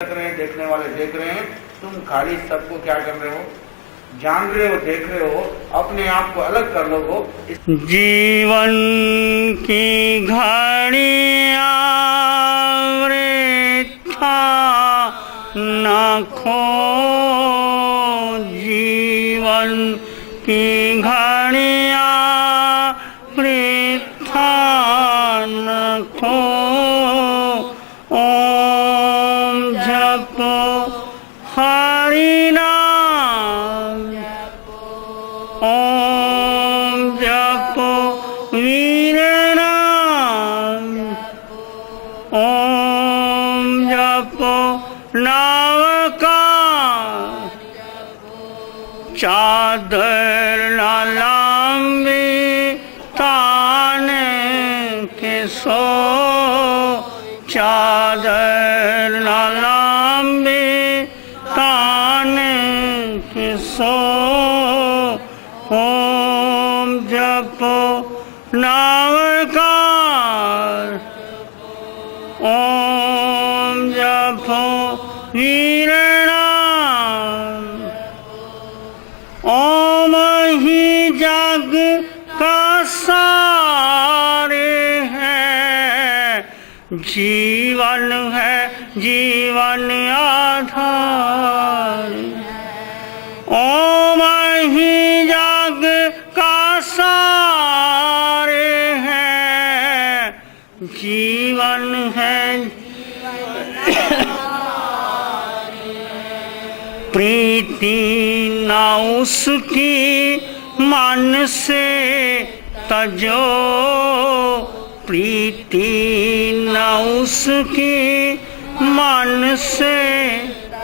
देख रहे हैं, देखने वाले देख रहे हैं, तुम खाली सबको क्या कर रहे हो, जान रहे हो, देख रहे हो, अपने आप को अलग कर लो। जीवन की घड़ियां वृथा न खो, जीवन की घड़ियां वृथा न खो। ओम जपो हरि नाम, ओम जपो वीर नाम, ओम जपो नाम का चादर न लंबी तान के सो, चादर न लंबी तान के सो। ओम जपो नामकार, ओम जपो वीर नाम, ओम ही जग का सारे है, जीवन है जीवन आधार। ओम ही जग का सारे है, जीवन है प्रीति न उसकी मन से तजो, प्रीति न उसकी मन से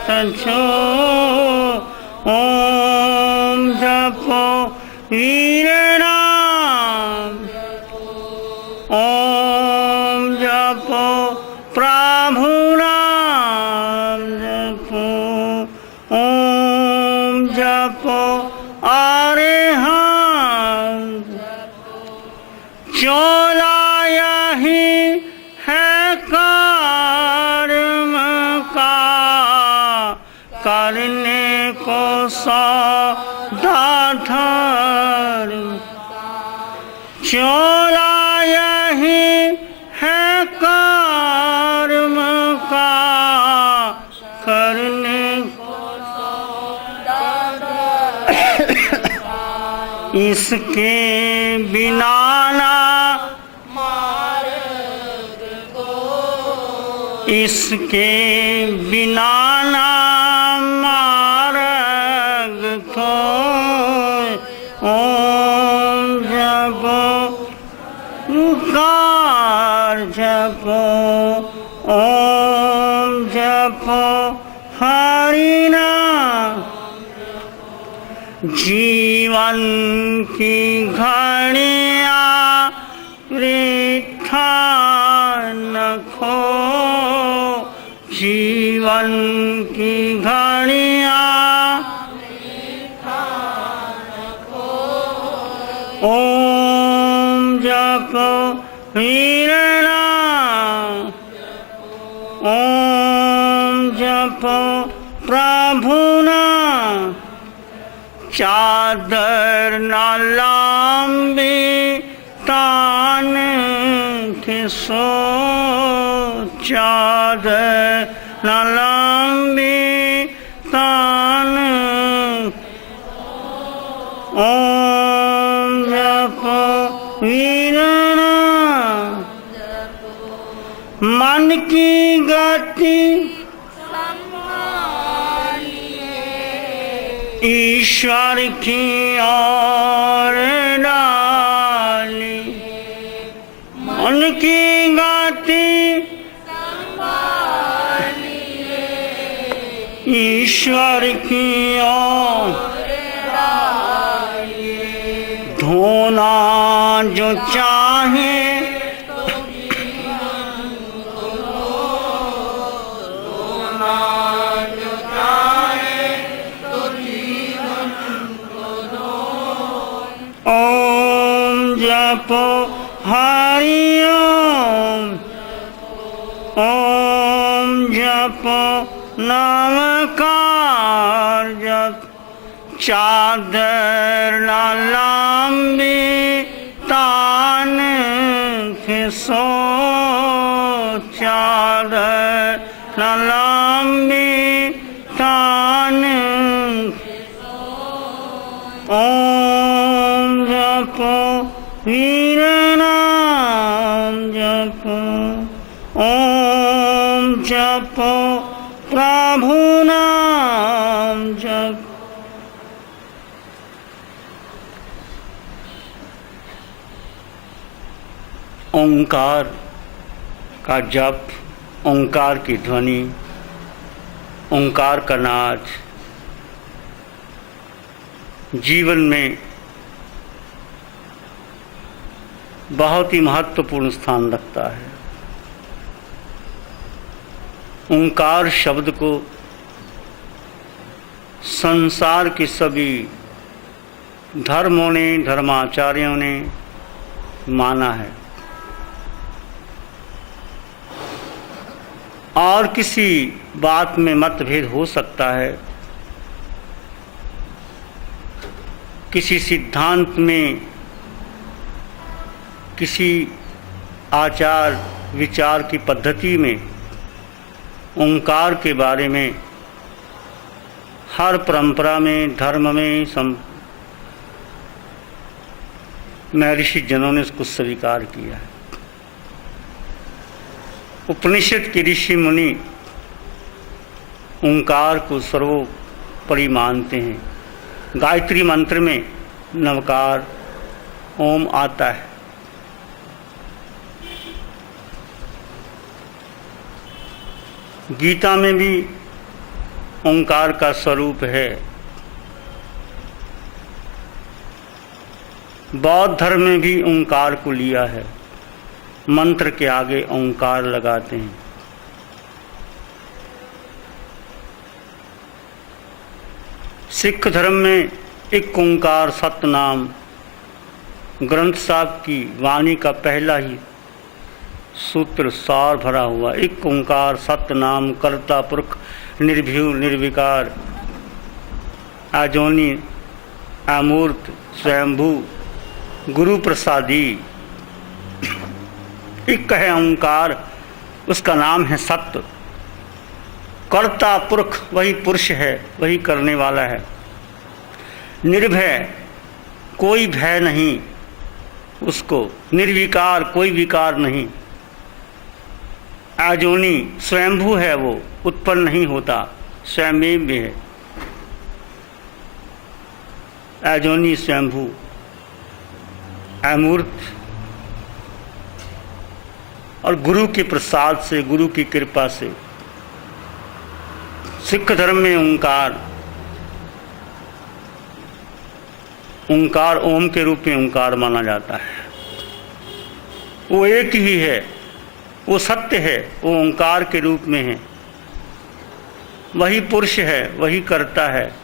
तजो। ओम जपो वीर नाम, ओम जपो प्रभु नाम जपो, ओम जपो अरिहंत। चोला यही है कर्म का, करने को सदा धर्म। चोला यही है कर्म का, करने को इसके बिना ना इसके बिना ना मार्ग को। ओम जपो कार जपो, ओम जपो हरि नाम। जीवन की घड़ियां वृथा न खो, जीवन की घड़ियां ओम जपो वीर नाम, ओम जपो प्रभु नाम। चादर न लंबी तान के सो, चादर न लंबी तान। ओम जपो वीर नाम। मन की गति ईश्वर की ओर डाली, मन की गति ईश्वर की ओर धोना जो चाहे जपो हरि ओम, ओम जपो नमकार जप चादर न लंबी तान खिसो चादर न लंबी तान ओम जपो वीर नाम जपो ओम जपो प्रभु नाम जप ओंकार का जप, ओंकार की ध्वनि, ओंकार का नाच जीवन में बहुत ही महत्वपूर्ण स्थान रखता है। ओंकार शब्द को संसार के सभी धर्मों ने, धर्माचार्यों ने माना है और किसी बात में मतभेद हो सकता है, किसी सिद्धांत में, किसी आचार विचार की पद्धति में ओंकार के बारे में हर परंपरा में, धर्म में महर्षि जनों ने उसको स्वीकार किया है। उपनिषद के ऋषि मुनि ओंकार को सर्वोपरि मानते हैं। गायत्री मंत्र में नवकार ओम आता है। गीता में भी ओंकार का स्वरूप है। बौद्ध धर्म में भी ओंकार को लिया है, मंत्र के आगे ओंकार लगाते हैं। सिख धर्म में एक ओंकार सतनाम ग्रंथ साहब की वाणी का पहला ही सूत्र सार भरा हुआ। एक ओंकार सतनाम कर्ता पुरख निर्भयु निर्विकार आजोनी अमूर्त स्वयंभू गुरु प्रसादी। एक है ओंकार, उसका नाम है सत्य। कर्ता पुरख वही पुरुष है, वही करने वाला है। निर्भय कोई भय नहीं उसको, निर्विकार कोई विकार नहीं। आजोनी स्वयंभू है, वो उत्पन्न नहीं होता, स्वयंमेव में है। आजोनी स्वयंभू अमूर्त और गुरु के प्रसाद से, गुरु की कृपा से। सिख धर्म में ओंकार ओम के रूप में ओंकार माना जाता है। वो एक ही है, वो सत्य है, वो ओंकार के रूप में है। वही पुरुष है, वही कर्ता है,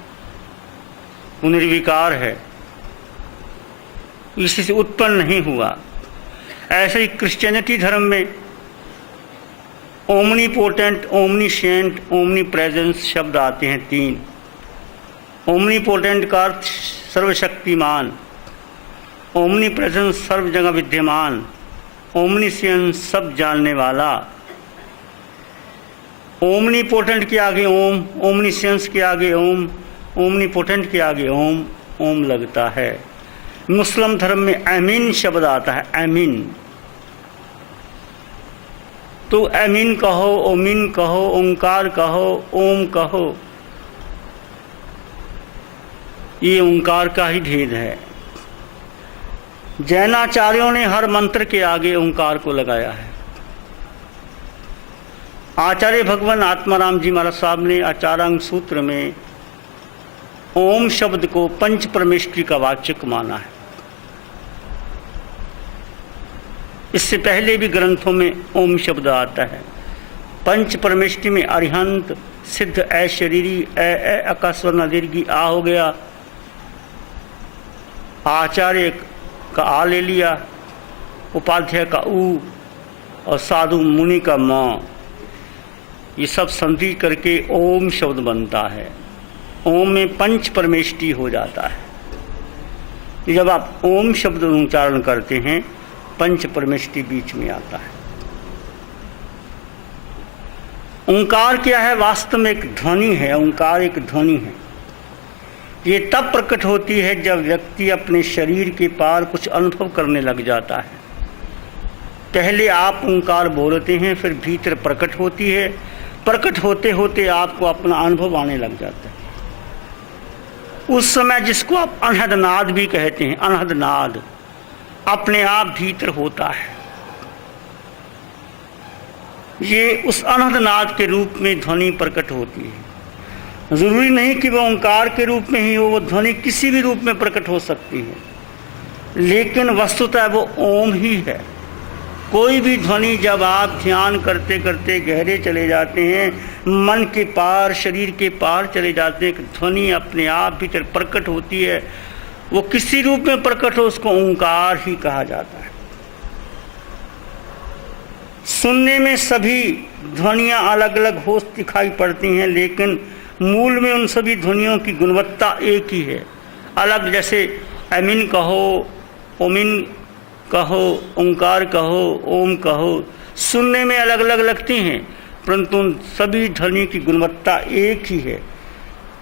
वो निर्विकार है, इसी से उत्पन्न नहीं हुआ। ऐसे ही क्रिश्चियनिटी धर्म में ओमनीपोटेंट, ओमनीशिएंट, ओमनी प्रेजेंस शब्द आते हैं तीन। ओमनीपोटेंट का अर्थ सर्वशक्तिमान, ओमनी प्रेजेंस सर्व जगह विद्यमान, ओमनीशिएंस सब जानने वाला। ओमनीपोटेंट के आगे ओम, ओमनीशिएंस के आगे ओम, ओमनीपोटेंट के आगे ओम, ओम लगता है। मुस्लिम धर्म में आमीन शब्द आता है, आमीन। तो आमीन कहो, ओमीन कहो, ओंकार कहो, ओम कहो, ये ओंकार का ही भेद है। जैनाचार्यों ने हर मंत्र के आगे ओंकार को लगाया है। आचार्य भगवान आत्माराम जी महाराज साहब ने आचारांग सूत्र में ओम शब्द को पंच परमेष्टि का वाचक माना है। इससे पहले भी ग्रंथों में ओम शब्द आता है। पंच परमेष्टि में अरिहंत, सिद्ध, ऐशरीरी, अकास्वर दीर्घी आ हो गया। आचार्य का आ ले लिया, उपाध्याय का ऊ और साधु मुनि का म। ये सब संधि करके ओम शब्द बनता है। ओम में पंच परमेष्टि हो जाता है। जब आप ओम शब्द उच्चारण करते हैं, पंच परमेष्टि बीच में आता है। ओंकार क्या है? वास्तव में एक ध्वनि है। ओंकार एक ध्वनि है। ये तब प्रकट होती है जब व्यक्ति अपने शरीर के पार कुछ अनुभव करने लग जाता है। पहले आप ओंकार बोलते हैं, फिर भीतर प्रकट होती है। प्रकट होते होते आपको अपना अनुभव आने लग जाता है। उस समय जिसको आप अनहद नाद भी कहते हैं, अनहद नाद अपने आप भीतर होता है। ये उस अनहद नाद के रूप में ध्वनि प्रकट होती है। जरूरी नहीं कि वह ओंकार के रूप में ही हो, वो ध्वनि किसी भी रूप में प्रकट हो सकती है, लेकिन वस्तुतः वो ओम ही है। कोई भी ध्वनि जब आप ध्यान करते करते गहरे चले जाते हैं, मन के पार, शरीर के पार चले जाते हैं, ध्वनि अपने आप भीतर प्रकट होती है। वो किसी रूप में प्रकट हो, उसको ओंकार ही कहा जाता है। सुनने में सभी ध्वनियाँ अलग अलग हो दिखाई पड़ती हैं, लेकिन मूल में उन सभी ध्वनियों की गुणवत्ता एक ही है। अलग, जैसे अमीन कहो, ओमिन कहो, ओंकार कहो, ओम कहो, सुनने में अलग अलग लगती हैं, परंतु उन सभी ध्वनि की गुणवत्ता एक ही है।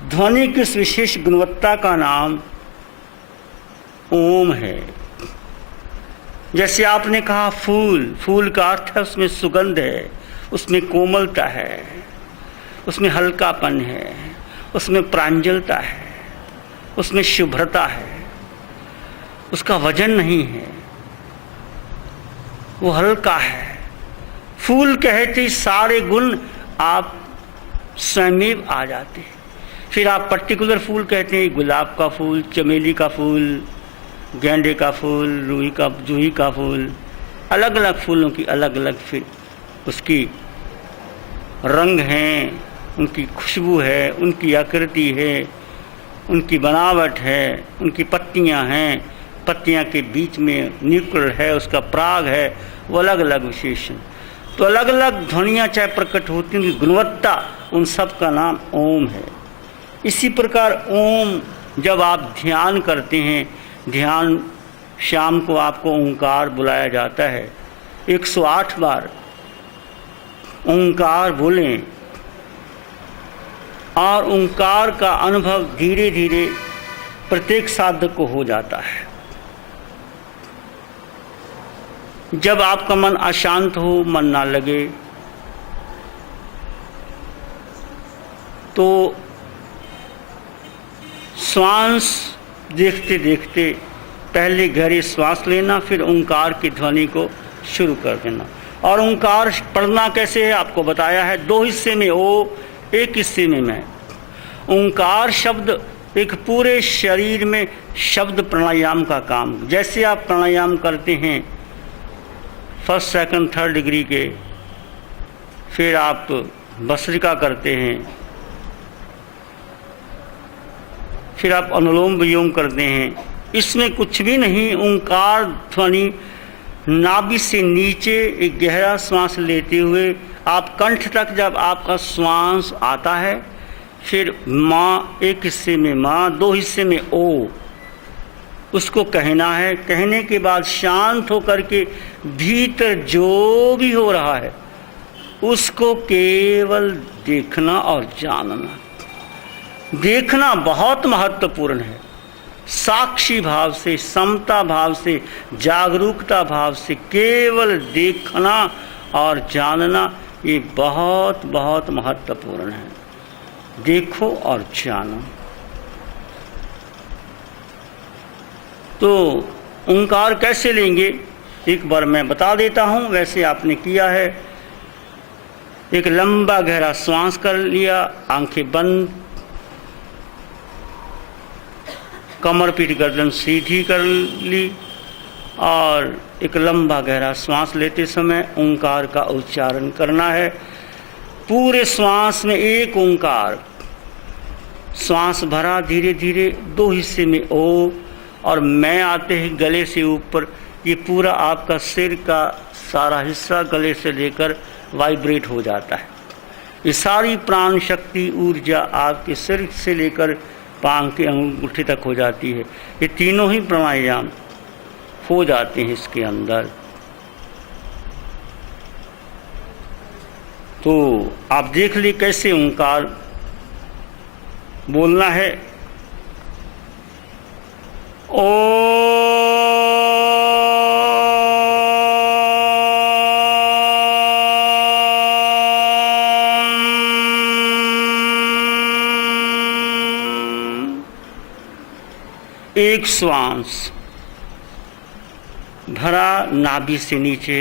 ध्वनि की इस विशेष गुणवत्ता का नाम ओम है। जैसे आपने कहा फूल, फूल का अर्थ है उसमें सुगंध है, उसमें कोमलता है, उसमें हल्कापन है, उसमें प्रांजलता है, उसमें शुभ्रता है, उसका वजन नहीं है, वो हल्का है। फूल कहते ही सारे गुण आप स्वयं आ जाते हैं। फिर आप पर्टिकुलर फूल कहते हैं, गुलाब का फूल, चमेली का फूल, गेंदे का फूल, जूही का फूल, अलग अलग फूलों की अलग अलग फिर उसकी रंग हैं, उनकी खुशबू है, उनकी आकृति है, उनकी बनावट है, उनकी पत्तियां हैं, पत्तियां के बीच में न्यूक्लियर है, उसका पराग है, वो अलग अलग विशेषण। तो अलग अलग ध्वनियाँ चाहे प्रकट होती हैं, उनकी गुणवत्ता, उन सब का नाम ओम है। इसी प्रकार ओम जब आप ध्यान करते हैं, ध्यान शाम को आपको ओंकार बुलाया जाता है। 108 बार ओंकार बोलें और ओंकार का अनुभव धीरे धीरे प्रत्येक साधक को हो जाता है। जब आपका मन अशांत हो, मन ना लगे, तो श्वास देखते देखते पहले गहरी श्वास लेना, फिर ओंकार की ध्वनि को शुरू कर देना। और ओंकार पढ़ना कैसे है आपको बताया है। 2 हिस्से में ओ, 1 हिस्से में मैं। ओंकार शब्द एक पूरे शरीर में शब्द प्राणायाम का काम। जैसे आप प्राणायाम करते हैं 1st, 2nd, 3rd डिग्री के, फिर आप भस्त्रिका करते हैं, फिर आप अनुलोम विलोम करते हैं। इसमें कुछ भी नहीं, ओंकार ध्वनि नाभि से नीचे एक गहरा श्वास लेते हुए आप कंठ तक जब आपका श्वास आता है, फिर माँ 1 हिस्से में माँ, 2 हिस्से में ओ, उसको कहना है। कहने के बाद शांत होकर के भीतर जो भी हो रहा है उसको केवल देखना और जानना। देखना बहुत महत्वपूर्ण है। साक्षी भाव से, समता भाव से, जागरूकता भाव से केवल देखना और जानना, ये बहुत बहुत महत्वपूर्ण है। देखो और जानो। तो ओंकार कैसे लेंगे एक बार मैं बता देता हूँ। वैसे आपने किया है, एक लंबा गहरा श्वास कर लिया, आंखें बंद, कमर पीठ गर्दन सीधी कर ली और एक लंबा गहरा श्वास लेते समय ओंकार का उच्चारण करना है। पूरे श्वास में एक ओंकार, श्वास भरा धीरे धीरे, 2 हिस्से में ओ और मैं आते ही गले से ऊपर। ये पूरा आपका सिर का सारा हिस्सा गले से लेकर वाइब्रेट हो जाता है। ये सारी प्राण शक्ति ऊर्जा आपके सिर से लेकर पांव के अंगूठे तक हो जाती है। ये तीनों ही प्राणायाम हो जाते हैं इसके अंदर। तो आप देख ली कैसे ओंकार बोलना है। एक श्वास भरा नाभि से नीचे,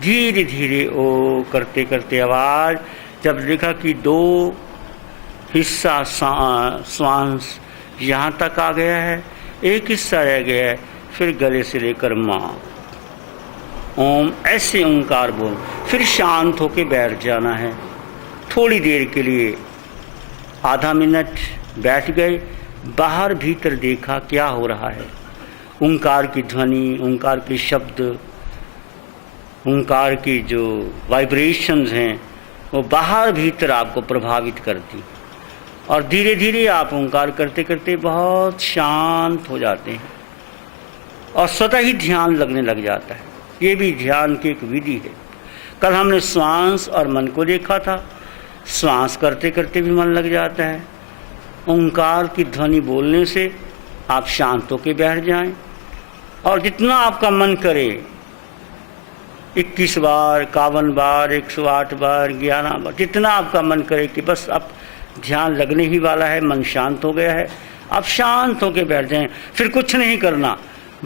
धीरे धीरे ओ करते करते आवाज, जब देखा कि दो हिस्सा श्वास यहाँ तक आ गया है, एक हिस्सा रह गया है, फिर गले से लेकर माँ ओम ऐसे ओंकार बोल, फिर शांत होके बैठ जाना है। थोड़ी देर के लिए आधा मिनट बैठ गए, बाहर भीतर देखा क्या हो रहा है। ओंकार की ध्वनि, ओंकार के शब्द, ओंकार की जो वाइब्रेशंस हैं वो बाहर भीतर आपको प्रभावित करती, और धीरे धीरे आप ओंकार करते करते बहुत शांत हो जाते हैं और स्वतः ही ध्यान लगने लग जाता है। ये भी ध्यान की एक विधि है। कल हमने श्वास और मन को देखा था। श्वास करते करते भी मन लग जाता है। ओंकार की ध्वनि बोलने से आप शांत होकर बैठ जाएं, और जितना आपका मन करे 21 बार, 51 बार, 108 बार, 11 बार, जितना आपका मन करे कि बस अब ध्यान लगने ही वाला है, मन शांत हो गया है, आप शांत होकर बैठ जाएं। फिर कुछ नहीं करना,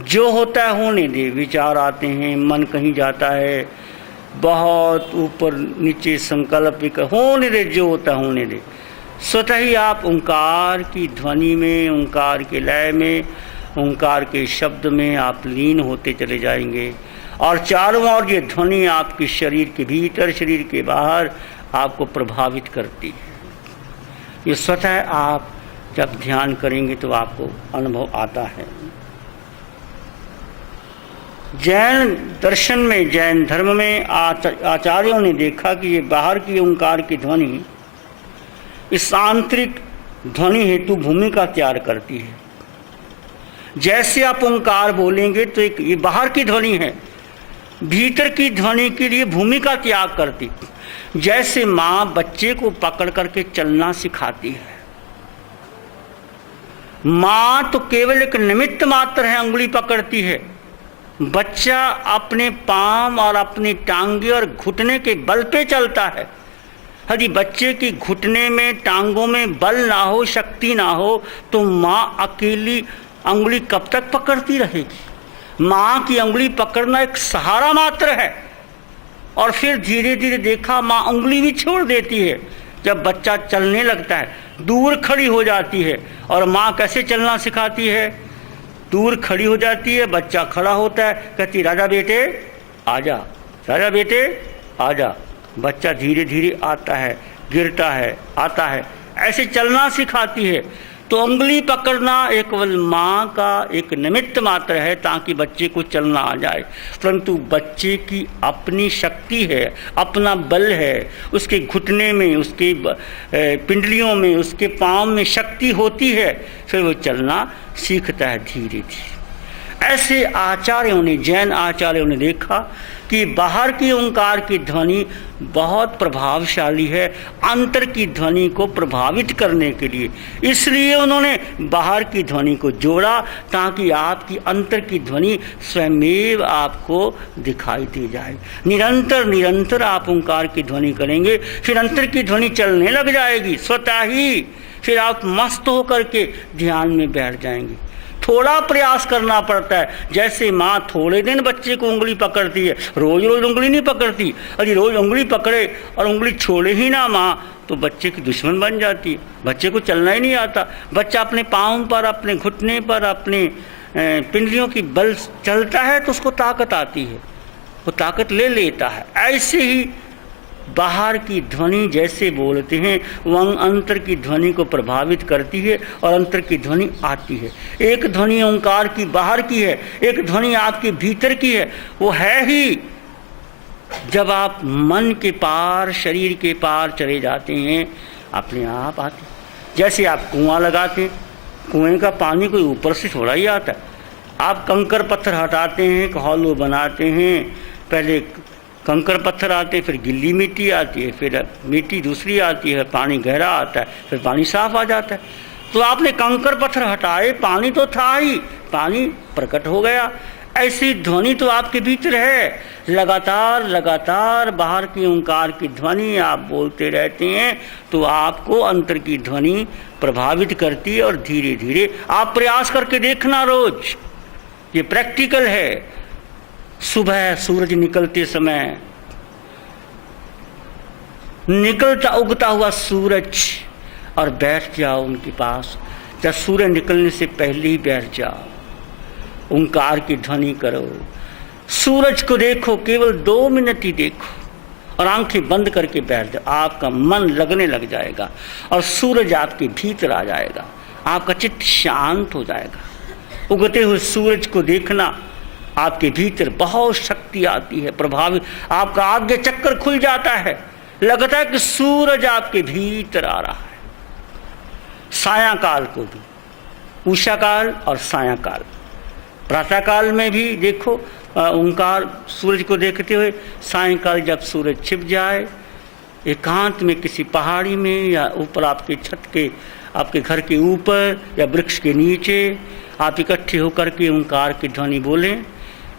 जो होता है होने दे। विचार आते हैं, मन कहीं जाता है, बहुत ऊपर नीचे संकल्प होने दे, जो होता है होने दे। स्वतः ही आप ओंकार की ध्वनि में, ओंकार के लय में, ओंकार के शब्द में आप लीन होते चले जाएंगे, और चारों ओर ये ध्वनि आपके शरीर के भीतर, शरीर के बाहर आपको प्रभावित करती है। ये स्वतः आप जब ध्यान करेंगे तो आपको अनुभव आता है। जैन दर्शन में, जैन धर्म में आचार्यों ने देखा कि ये बाहर की ओंकार की ध्वनि इस आंतरिक ध्वनि हेतु भूमिका तैयार करती है। जैसे आप ओंकार बोलेंगे तो एक ये बाहर की ध्वनि है, भीतर की ध्वनि के लिए भूमिका त्याग करती। जैसे माँ बच्चे को पकड़ करके चलना सिखाती है, माँ तो केवल एक निमित्त मात्र है, अंगुली पकड़ती है। बच्चा अपने पांव और अपनी टांगे और घुटने के बल पे चलता है। यदि बच्चे की घुटने में, टांगों में बल ना हो, शक्ति ना हो, तो माँ अकेली अंगुली कब तक पकड़ती रहेगी। माँ की अंगुली पकड़ना एक सहारा मात्र है, और फिर धीरे धीरे देखा माँ उंगली भी छोड़ देती है। जब बच्चा चलने लगता है, दूर खड़ी हो जाती है, और माँ कैसे चलना सिखाती है, दूर खड़ी हो जाती है, बच्चा खड़ा होता है, कहती राजा बेटे आजा, राजा बेटे आजा। बच्चा धीरे धीरे आता है, गिरता है, आता है, ऐसे चलना सिखाती है। तो उंगली पकड़ना एक केवल माँ का एक निमित्त मात्र है, ताकि बच्चे को चलना आ जाए, परंतु बच्चे की अपनी शक्ति है, अपना बल है, उसके घुटने में, उसके पिंडलियों में, उसके पाँव में शक्ति होती है, फिर वो चलना सीखता है धीरे धीरे। ऐसे आचार्यों ने, जैन आचार्यों ने देखा कि बाहर की ओंकार की ध्वनि बहुत प्रभावशाली है अंतर की ध्वनि को प्रभावित करने के लिए। इसलिए उन्होंने बाहर की ध्वनि को जोड़ा, ताकि आपकी अंतर की ध्वनि स्वयमेव आपको दिखाई दे जाए। निरंतर निरंतर आप ओंकार की ध्वनि करेंगे, फिर अंतर की ध्वनि चलने लग जाएगी स्वतः ही। फिर आप मस्त होकर के ध्यान में बैठ जाएंगे। थोड़ा प्रयास करना पड़ता है। जैसे माँ थोड़े दिन बच्चे को उंगली पकड़ती है, रोज रोज उंगली नहीं पकड़ती। यदि रोज उंगली पकड़े और उंगली छोड़े ही ना माँ, तो बच्चे की दुश्मन बन जाती है, बच्चे को चलना ही नहीं आता। बच्चा अपने पाँव पर, अपने घुटने पर, अपने पिंडलियों की बल चलता है तो उसको ताकत आती है, वो ताकत ले लेता है। ऐसे ही बाहर की ध्वनि जैसे बोलते हैं वह अंतर की ध्वनि को प्रभावित करती है और अंतर की ध्वनि आती है। एक ध्वनि ओंकार की बाहर की है, एक ध्वनि आपके भीतर की है। वो है ही जब आप मन के पार, शरीर के पार चले जाते हैं, अपने आप आते। जैसे आप कुआं लगाते, कुएं का पानी कोई ऊपर से थोड़ा ही आता है। आप कंकर पत्थर हटाते हैं, हॉलो बनाते हैं, पहले कंकर पत्थर आते हैं, फिर गिल्ली मिट्टी आती है, फिर मिट्टी दूसरी आती है, पानी गहरा आता है, फिर पानी साफ आ जाता है। तो आपने कंकर पत्थर हटाए, पानी तो था ही, पानी प्रकट हो गया। ऐसी ध्वनि तो आपके भीतर है। लगातार लगातार बाहर की ओंकार की ध्वनि आप बोलते रहते हैं तो आपको अंतर की ध्वनि प्रभावित करती है, और धीरे धीरे आप प्रयास करके देखना रोज, ये प्रैक्टिकल है। सुबह सूरज निकलते समय, निकलता उगता हुआ सूरज, और बैठ जाओ उनके पास। जब सूरज निकलने से पहले ही बैठ जाओ, ओंकार की ध्वनि करो, सूरज को देखो, केवल 2 मिनट ही देखो, और आंखें बंद करके बैठ जाओ। आपका मन लगने लग जाएगा और सूरज आपके भीतर आ जाएगा, आपका चित्त शांत हो जाएगा। उगते हुए सूरज को देखना, आपके भीतर बहुत शक्ति आती है, प्रभावित, आपका आगे चक्कर खुल जाता है, लगता है कि सूरज आपके भीतर आ रहा है। सायंकाल को भी, उषा काल और सायंकाल, प्रातः काल में भी देखो ओंकार सूरज को देखते हुए। सायंकाल जब सूरज छिप जाए, एकांत में किसी पहाड़ी में या ऊपर आपके छत के, आपके घर के ऊपर या वृक्ष के नीचे आप इकट्ठे होकर के ओंकार की ध्वनि बोलें,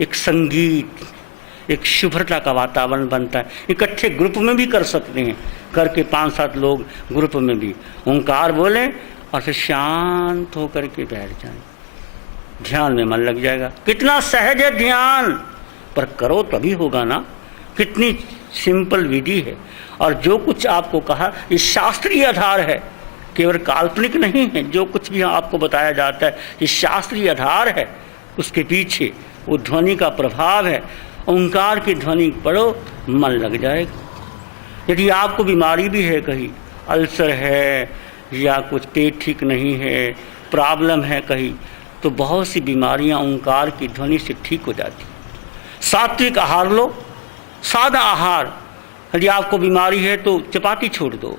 एक संगीत, एक शुभ्रता का वातावरण बनता है। इकट्ठे ग्रुप में भी कर सकते हैं, घर के 5-7 लोग ग्रुप में भी ओंकार बोलें और फिर शांत होकर के बैठ जाएं, ध्यान में मन लग जाएगा। कितना सहज है ध्यान, पर करो तभी होगा ना। कितनी सिंपल विधि है, और जो कुछ आपको कहा ये शास्त्रीय आधार है, केवल काल्पनिक नहीं है। जो कुछ भी आपको बताया जाता है ये शास्त्रीय आधार है, उसके पीछे वो ध्वनि का प्रभाव है। ओंकार की ध्वनि पढ़ो, मन लग जाएगा। यदि आपको बीमारी भी है, कहीं अल्सर है या कुछ पेट ठीक नहीं है, प्रॉब्लम है कहीं, तो बहुत सी बीमारियां ओंकार की ध्वनि से ठीक हो जाती। सात्विक आहार लो, सादा आहार। यदि आपको बीमारी है तो चपाती छोड़ दो,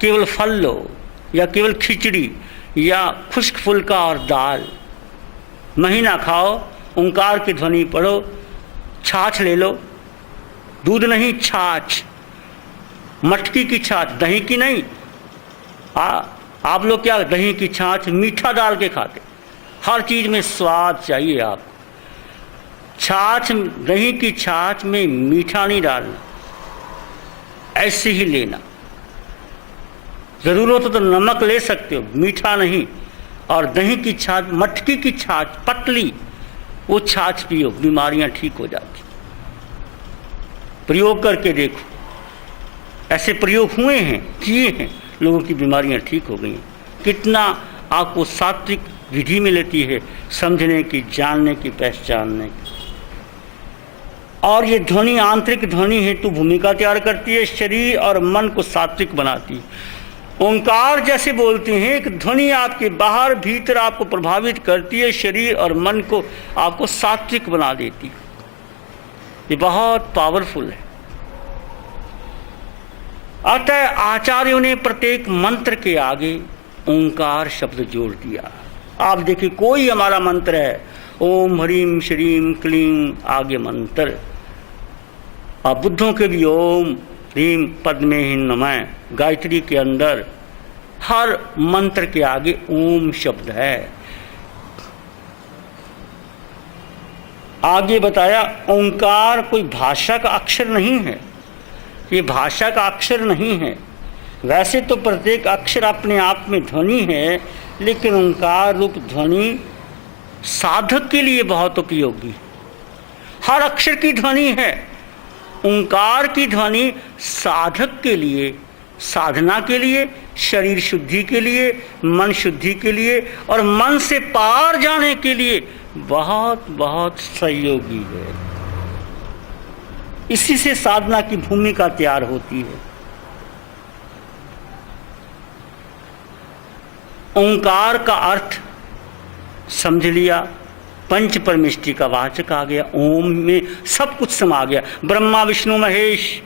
केवल फल लो, या केवल खिचड़ी या खुश्क फुल्का और दाल। महीना खाओ, ओंकार की ध्वनि पढ़ो। छाछ ले लो, दूध नहीं, छाछ, मटकी की छाछ, दही की नहीं। आप लोग क्या दही की छाछ मीठा डाल के खाते, हर चीज में स्वाद चाहिए आपको। छाछ, दही की छाछ में मीठा नहीं डालना, ऐसे ही लेना। जरूरत हो तो नमक ले सकते हो, मीठा नहीं। और दही की छाछ, मटकी की छाछ पतली, वो छाछ पियो, बीमारियां ठीक हो जाती। प्रयोग करके देखो, ऐसे प्रयोग हुए हैं, किए हैं, लोगों की बीमारियां ठीक हो गई। कितना आपको सात्विक विधि मिलती है समझने की, जानने की, पहचानने की। और ये ध्वनि आंतरिक ध्वनि हेतु भूमिका तैयार करती है, शरीर और मन को सात्विक बनाती है। ओंकार जैसे बोलते हैं, एक ध्वनि आपके बाहर भीतर आपको प्रभावित करती है, शरीर और मन को आपको सात्विक बना देती है। ये बहुत पावरफुल है। अतः आचार्यों ने प्रत्येक मंत्र के आगे ओंकार शब्द जोड़ दिया। आप देखिए, कोई हमारा मंत्र है, ओम ह्रीम श्रीम क्लीम, आगे मंत्र। आप बुद्धों के भी ओम ह्रीम पद्मे ही नमः, गायत्री के अंदर हर मंत्र के आगे ओम शब्द है। आगे बताया, ओंकार कोई भाषा का अक्षर नहीं है, ये भाषा का अक्षर नहीं है। वैसे तो प्रत्येक अक्षर अपने आप में ध्वनि है, लेकिन ओंकार रूप ध्वनि साधक के लिए बहुत उपयोगी। हर अक्षर की ध्वनि है, ओंकार की ध्वनि साधक के लिए, साधना के लिए, शरीर शुद्धि के लिए, मन शुद्धि के लिए और मन से पार जाने के लिए बहुत बहुत सहयोगी है। इसी से साधना की भूमिका तैयार होती है। ओंकार का अर्थ समझ लिया, पंच परमेष्टि का वाचक आ गया। ओम में सब कुछ समा गया। ब्रह्मा विष्णु महेश,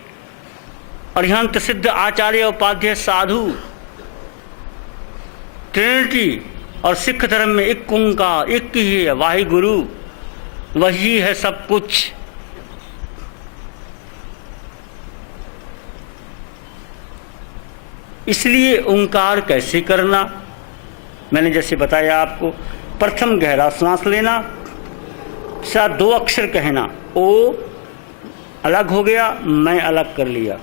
अरिहंत सिद्ध आचार्य उपाध्याय साधु, ट्रिनिटी। और सिख धर्म में एक ओंकार, एक ही है, वाहिगुरु, वही है सब कुछ। इसलिए ओंकार कैसे करना, मैंने जैसे बताया आपको, प्रथम गहरा सांस लेना, साथ 2 अक्षर कहना, ओ अलग हो गया, मैं अलग कर लिया।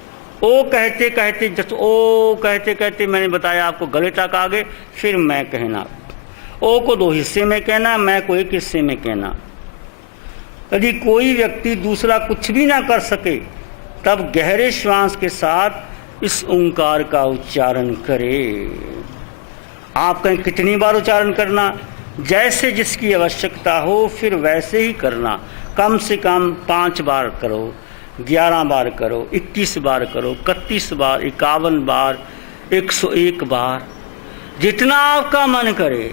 ओ कहते कहते, जैसे ओ कहते कहते मैंने बताया आपको गले तक आ गए, फिर मैं कहना। ओ को 2 हिस्से में कहना, मैं को 1 हिस्से में कहना। यदि कोई व्यक्ति दूसरा कुछ भी ना कर सके तब गहरे श्वास के साथ इस ओंकार का उच्चारण करे। आप कहें कितनी बार उच्चारण करना, जैसे जिसकी आवश्यकता हो फिर वैसे ही करना। कम से कम 5 बार करो, 11 बार करो, 21 बार करो, 31 बार, 51 बार, 101 बार, जितना आपका मन करे।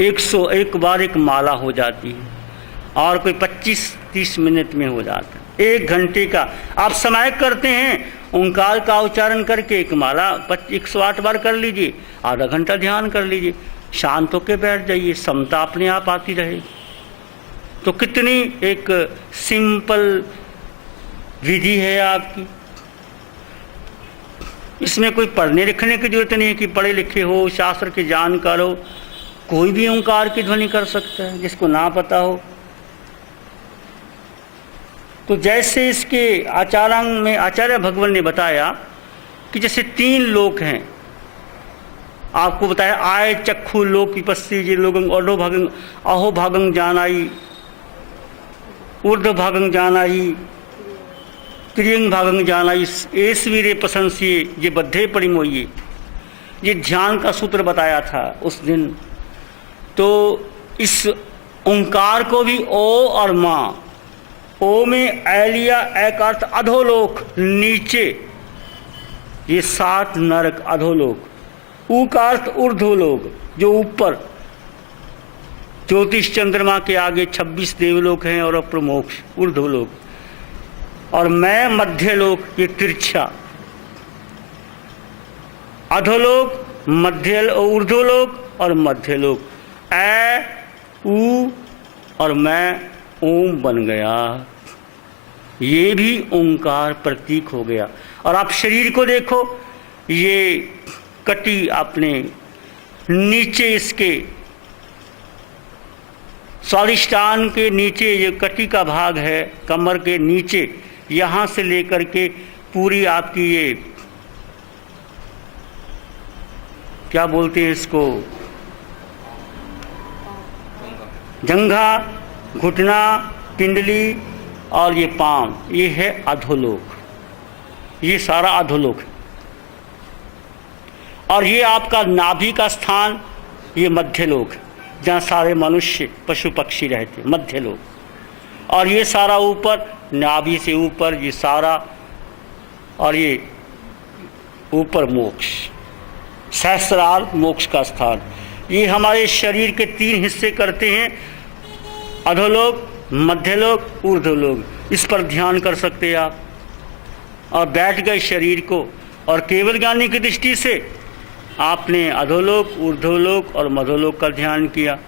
101 बार एक माला हो जाती है, और कोई 25-30 मिनट में हो जाता है। 1 घंटे का आप समय करते हैं ओंकार का उच्चारण करके, एक माला 108 बार कर लीजिए, आधा घंटा ध्यान कर लीजिए, शांत होकर बैठ जाइए, समता अपने आप आती रहे। तो कितनी एक सिंपल विधि है आपकी। इसमें कोई पढ़ने लिखने की जरूरत नहीं है कि पढ़े लिखे हो, शास्त्र के जानकार हो, कोई भी ओंकार की ध्वनि कर सकता है, जिसको ना पता हो। तो जैसे इसके आचारांग में आचार्य भगवान ने बताया कि जैसे 3 लोक हैं, आपको बताया आय चक्षु लोक विपस्सी जे लोगं अधो भागं अहो भागं जानाई, ऊर्ध्व भागं जानाई, त्रियंग भागं जानाई, ऐश्वीरे प्रशंसिए जे बद्धे परिमोइए। ये ध्यान का सूत्र बताया था उस दिन। तो इस ओंकार को भी ओ और माँ, ओ में ऐलिया, एक अर्थ अधोलोक नीचे, ये 7 नरक अधोलोक। ऊ का अर्थ ऊर्ध्वलोक जो ऊपर, ज्योतिष चंद्रमा के आगे 26 देवलोक हैं और अप्रमोक्ष ऊर्ध्वलोक। और मैं मध्यलोक, ये तिरछा अधोलोक, मध्य ऊर्ध्वलोक और मध्यलोक। ऐ ऊ और मैं ओम बन गया, ये भी ओंकार प्रतीक हो गया। और आप शरीर को देखो, ये कटी आपने नीचे, इसके स्वादिष्टान के नीचे ये कटी का भाग है, कमर के नीचे, यहाँ से लेकर के पूरी आपकी ये क्या बोलते हैं इसको, जंघा, घुटना, पिंडली और ये पांव, ये है अधोलोक। ये सारा अधोलोक है। और ये आपका नाभि का स्थान, ये मध्यलोक है, जहाँ सारे मनुष्य पशु पक्षी रहते, मध्यलोक। और ये सारा ऊपर, नाभि से ऊपर ये सारा, और ये ऊपर मोक्ष, सहस्रार मोक्ष का स्थान। ये हमारे शरीर के 3 हिस्से करते हैं, अधोलोक, मध्यलोक, ऊर्ध्वलोक। इस पर ध्यान कर सकते हैं आप। और बैठ गए शरीर को, और केवल ज्ञानी की दृष्टि से आपने अधोलोक, ऊर्ध्वलोक और मध्यलोक का ध्यान किया।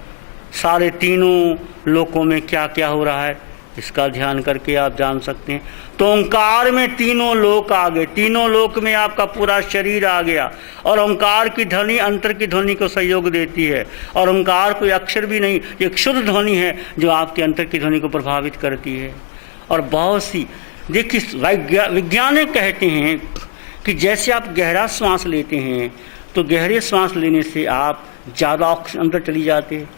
सारे तीनों लोकों में क्या क्या हो रहा है इसका ध्यान करके आप जान सकते हैं। तो ओंकार में तीनों लोक आ गए, तीनों लोक में आपका पूरा शरीर आ गया। और ओंकार की ध्वनि अंतर की ध्वनि को सहयोग देती है। और ओंकार कोई अक्षर भी नहीं, एक शुद्ध ध्वनि है जो आपके अंतर की ध्वनि को प्रभावित करती है। और बहुत सी, देखिए वैज्ञानिक कहते हैं कि जैसे आप गहरा श्वास लेते हैं तो गहरे श्वास लेने से आप ज़्यादा ऑक्सीजन अंदर चली जाते हैं।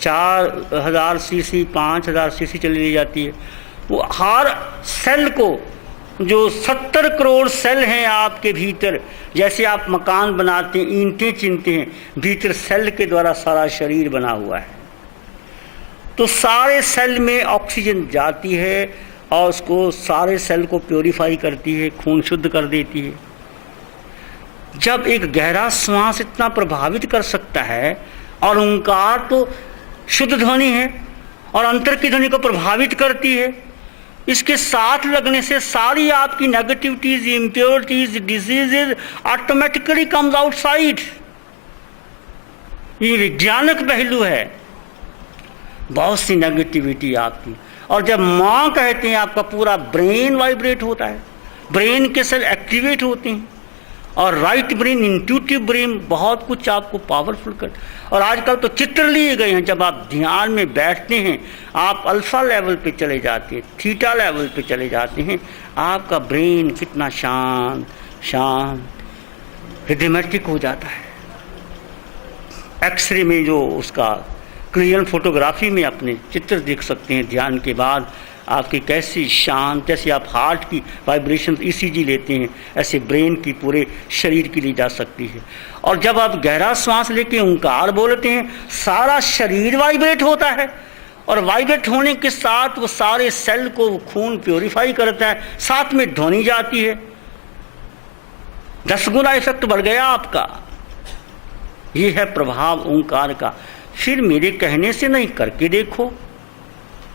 4000 सीसी, 5000 सीसी चली जाती है। वो हर सेल को, जो 70 करोड़ सेल हैं आपके भीतर, जैसे आप मकान बनाते हैं, ईंटें चिनते हैं, भीतर सेल के द्वारा सारा शरीर बना हुआ है। तो सारे सेल में ऑक्सीजन जाती है और उसको सारे सेल को प्योरीफाई करती है, खून शुद्ध कर देती है। जब एक गहरा श्वास इतना प्रभावित कर सकता है, और ओंकार तो शुद्ध ध्वनि है और अंतर की ध्वनि को प्रभावित करती है। इसके साथ लगने से सारी आपकी negativities, impurities, diseases automatically comes outside. ये वैज्ञानिक पहलू है। बहुत सी नेगेटिविटी आपकी, और जब माँ कहते हैं आपका पूरा ब्रेन वाइब्रेट होता है, ब्रेन के सेल एक्टिवेट होते हैं, और राइट ब्रेन, इंट्यूटिव ब्रेन बहुत कुछ आपको पावरफुल कर। और आजकल तो चित्र लिए गए हैं, जब आप ध्यान में बैठते हैं आप अल्फा लेवल पे चले जाते हैं, थीटा लेवल पे चले जाते हैं, आपका ब्रेन कितना शांत शांत रिदमेटिक हो जाता है। एक्सरे में जो उसका क्लियर फोटोग्राफी में अपने चित्र देख सकते हैं ध्यान के बाद आपकी कैसी शांत, जैसे आप हार्ट की वाइब्रेशन ईसीजी लेते हैं ऐसे ब्रेन की पूरे शरीर की ली जा सकती है। और जब आप गहरा श्वास लेके ओंकार बोलते हैं सारा शरीर वाइब्रेट होता है, और वाइब्रेट होने के साथ वो सारे सेल को खून प्योरीफाई करता है, साथ में ध्वनि जाती है, 10 गुना इफेक्ट बढ़ गया आपका। ये है प्रभाव ओंकार का। फिर मेरे कहने से नहीं, करके देखो।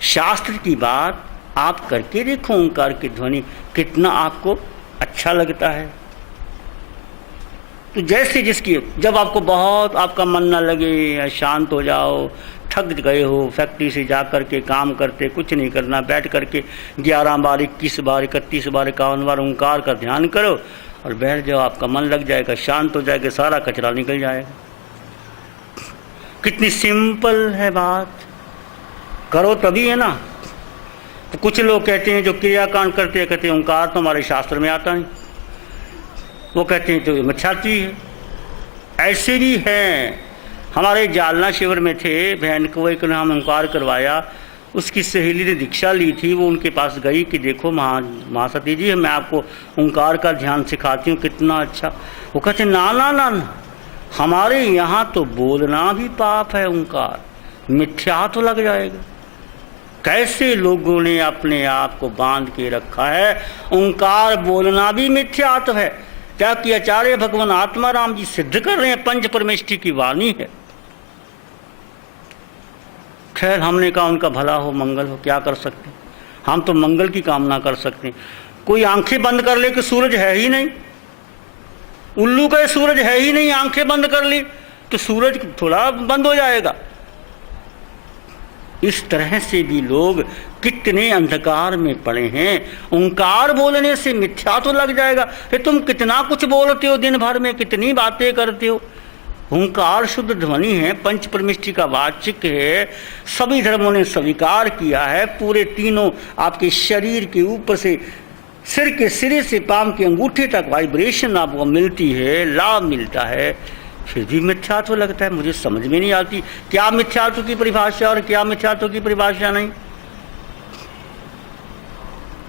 शास्त्र की बात आप करके देखो, ओंकार की ध्वनि कितना आपको अच्छा लगता है। तो जैसे जिसकी, जब आपको बहुत आपका मन ना लगे या शांत हो जाओ, थक गए हो, फैक्ट्री से जा कर के काम करते, कुछ नहीं करना, बैठ करके 11 बार 21 बार 31 बार 51 बार ओंकार का ध्यान करो और बैठ जाओ, आपका मन लग जाएगा, शांत हो जाएगा, सारा कचरा निकल जाएगा। कितनी सिंपल है बात, करो तभी है ना। तो कुछ लोग कहते हैं जो क्रियाकांड करते हैं, कहते हैं ओंकार तो हमारे शास्त्र में आता नहीं, वो कहते हैं तो मिथ्यात्व है। ऐसे भी हैं। हमारे जालना शिविर में थे, बहन को एक नाम ओंकार करवाया, उसकी सहेली ने दीक्षा ली थी, वो उनके पास गई कि देखो महासती जी मैं आपको ओंकार का ध्यान सिखाती हूँ, कितना अच्छा। वो कहते ना ना ना ना, हमारे यहाँ तो बोलना भी पाप है, ओंकार मिथ्या तो लग जाएगा। कैसे लोगों ने अपने आप को बांध के रखा है, ओंकार बोलना भी मिथ्यात्व है। क्या कि आचार्य भगवान आत्माराम जी सिद्ध कर रहे हैं, पंच परमेष्टि की वाणी है। खैर हमने कहा उनका भला हो, मंगल हो, क्या कर सकते, हम तो मंगल की कामना कर सकते हैं। कोई आंखें बंद कर ले कि सूरज है ही नहीं, उल्लू का सूरज है ही नहीं, आंखें बंद कर ली तो सूरज थोड़ा बंद हो जाएगा। इस तरह से भी लोग कितने अंधकार में पड़े हैं। ओंकार बोलने से मिथ्या तो लग जाएगा, फिर तुम कितना कुछ बोलते हो दिन भर में, कितनी बातें करते हो। ओंकार शुद्ध ध्वनि है, पंच परमेष्टि का वाचक है, सभी धर्मों ने स्वीकार किया है। पूरे तीनों आपके शरीर के ऊपर से, सिर के सिरे से पाम के अंगूठे तक वाइब्रेशन आपको मिलती है, लाभ मिलता है, फिर भी मिथ्यात्व लगता है। मुझे समझ में नहीं आती क्या मिथ्यात्व की परिभाषा और क्या मिथ्यात्व की परिभाषा नहीं।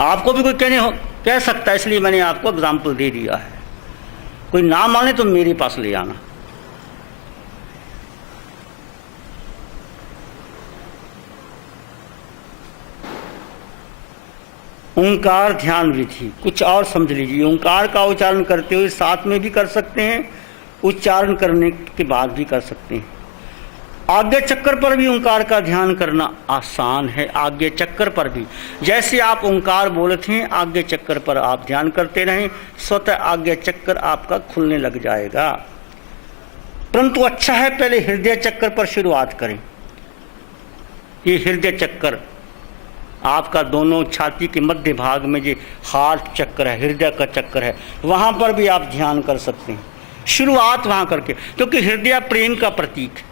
आपको भी कोई कह सकता है, इसलिए मैंने आपको एग्जाम्पल दे दिया है। कोई ना माने तो मेरे पास ले आना। ओंकार ध्यान विधि कुछ और समझ लीजिए। ओंकार का उच्चारण करते हुए साथ में भी कर सकते हैं, उच्चारण करने के बाद भी कर सकते हैं। आज्ञा चक्कर पर भी ओंकार का ध्यान करना आसान है। आज्ञा चक्कर पर भी जैसे आप ओंकार बोलते हैं, आज्ञा चक्कर पर आप ध्यान करते रहें, स्वतः आज्ञा चक्कर आपका खुलने लग जाएगा। परंतु अच्छा है पहले हृदय चक्कर पर शुरुआत करें। ये हृदय चक्कर आपका दोनों छाती के मध्य भाग में जो हार्ट चक्कर है, हृदय का चक्कर है, वहां पर भी आप ध्यान कर सकते हैं। शुरुआत वहां करके, क्योंकि हृदय प्रेम का प्रतीक है।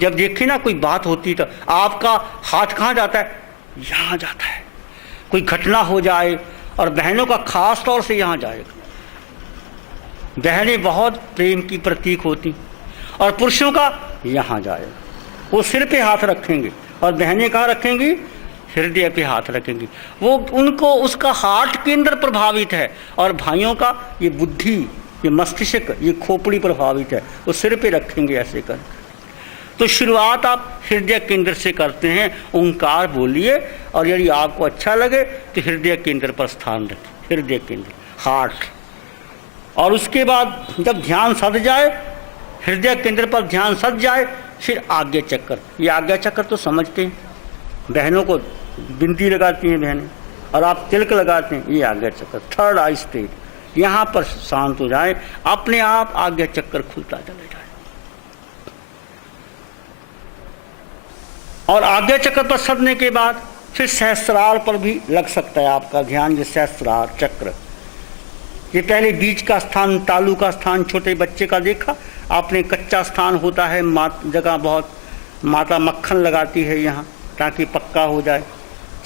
जब देखिए ना कोई बात होती तो आपका हाथ कहाँ जाता है, यहाँ जाता है। कोई घटना हो जाए, और बहनों का खास तौर से यहाँ जाएगा। बहनें बहुत प्रेम की प्रतीक होती, और पुरुषों का यहाँ जाएगा। वो सिर पे हाथ रखेंगे और बहनें कहाँ रखेंगी, हृदय पे हाथ रखेंगी। वो उनको उसका हार्ट केंद्र प्रभावित है, और भाइयों का ये बुद्धि, ये मस्तिष्क, ये खोपड़ी प्रभावित है, वो सिर पे रखेंगे ऐसे कर। तो शुरुआत आप हृदय केंद्र से करते हैं, ओंकार बोलिए, और यदि आपको अच्छा लगे तो हृदय केंद्र पर स्थान रखें, हृदय केंद्र, हार्ट। और उसके बाद जब ध्यान सध जाए, हृदय केंद्र पर ध्यान सध जाए, फिर आज्ञा चक्कर, ये आज्ञा चक्कर तो समझते हैं, बहनों को बिंदी लगाती हैं बहनें और आप तिलक लगाते हैं, ये आज्ञा चक्कर। थर्ड आई स्टेट, यहाँ पर शांत हो जाए, अपने आप आज्ञा चक्कर खुलता चले जाए। और आज्ञा चक्र पर सदने के बाद फिर सहस्रार पर भी लग सकता है आपका ध्यान। ये सहस्रार चक्र, ये पहले बीच का स्थान, तालू का स्थान छोटे बच्चे का देखा आपने, कच्चा स्थान होता है, जगह बहुत माता मक्खन लगाती है यहाँ ताकि पक्का हो जाए।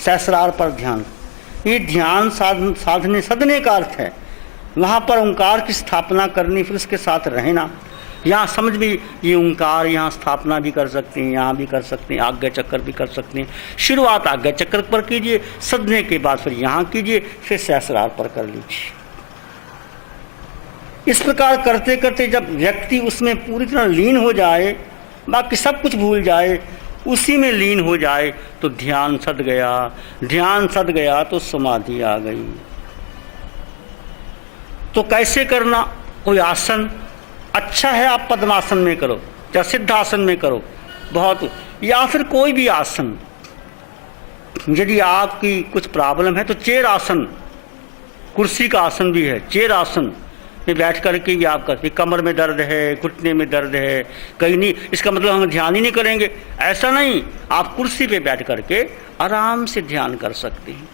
सहस्रार पर ध्यान, ये ध्यान साधने सदने का अर्थ है, वहाँ पर ओंकार की स्थापना करनी, फिर उसके साथ रहना। यहाँ समझ भी, ये ओंकार यहाँ स्थापना भी कर सकते हैं, यहाँ भी कर सकते हैं, आज्ञा चक्कर भी कर सकते हैं। शुरुआत आज्ञा चक्कर पर कीजिए, सदने के बाद फिर यहाँ कीजिए, फिर सहस्रार पर कर लीजिए। इस प्रकार करते करते जब व्यक्ति उसमें पूरी तरह लीन हो जाए, बाकी सब कुछ भूल जाए, उसी में लीन हो जाए, तो ध्यान सद गया। ध्यान सद गया तो समाधि आ गई। तो कैसे करना? कोई आसन अच्छा है, आप पद्मासन में करो या सिद्धासन में करो बहुत, या फिर कोई भी आसन। यदि आपकी कुछ प्रॉब्लम है तो चेयर आसन, कुर्सी का आसन भी है, चेयर आसन में बैठ करके भी आप करते। कमर में दर्द है, घुटने में दर्द है, कहीं नहीं, इसका मतलब हम ध्यान ही नहीं करेंगे, ऐसा नहीं। आप कुर्सी पे बैठ करके आराम से ध्यान कर सकते हैं।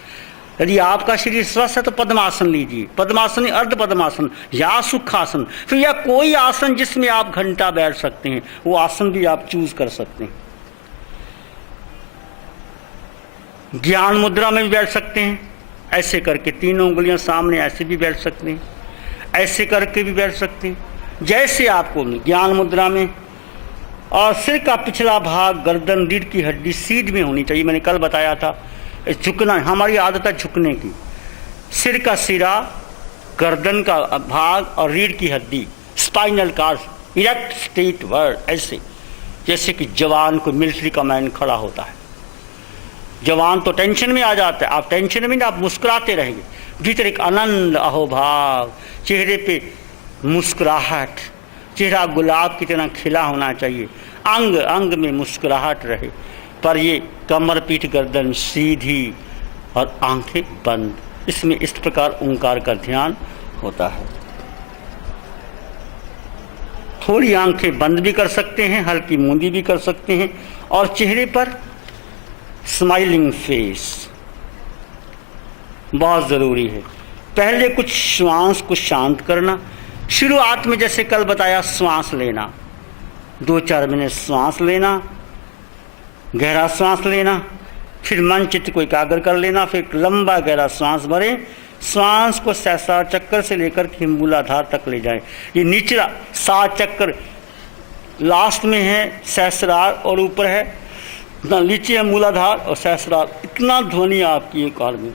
यदि आपका शरीर स्वस्थ है तो पद्मासन लीजिए, पद्मासन, अर्ध पद्मासन या सुखासन, फिर या कोई आसन जिसमें आप घंटा बैठ सकते हैं, वो आसन भी आप चूज कर सकते हैं। ज्ञान मुद्रा में भी बैठ सकते हैं, ऐसे करके तीनों उंगलियां सामने, ऐसे भी बैठ सकते हैं, ऐसे करके भी बैठ सकते हैं, जैसे आपको ज्ञान मुद्रा में। और सिर का पिछला भाग, गर्दन, रीढ़ की हड्डी सीध में होनी चाहिए। मैंने कल बताया था, झुकना, हमारी आदत है झुकने की। सिर का सिरा, गर्दन का भाग और रीढ़ की हड्डी, spinal cord erect straight word, ऐसे जैसे कि जवान को मिलिट्री कमांड खड़ा होता है। जवान तो टेंशन में आ जाता है, आप टेंशन में नहीं, आप मुस्कुराते रहेंगे, भीतर एक आनंद अहोभाव, चेहरे पे मुस्कुराहट, चेहरा गुलाब की तरह खिला होना चाहिए, अंग अंग में मुस्कुराहट रहे, पर ये कमर, पीठ, गर्दन सीधी और आंखें बंद। इसमें इस प्रकार ओंकार का ध्यान होता है। थोड़ी आंखें बंद भी कर सकते हैं, हल्की मूंदी भी कर सकते हैं, और चेहरे पर स्माइलिंग फेस बहुत ज़रूरी है। पहले कुछ श्वास को शांत करना, शुरुआत में जैसे कल बताया, श्वास लेना, 2-4 मिनट श्वास लेना, गहरा श्वास लेना, फिर मन चित्त को एकाग्र कर लेना, फिर लंबा गहरा श्वास भरें, श्वास को सहस्रार चक्कर से लेकर के मूलाधार तक ले जाएं। ये निचला 7 चक्कर लास्ट में है सहस्रार और ऊपर है, नीचे है मूलाधार और सहस्रार। इतना ध्वनि आपकी एक काल में,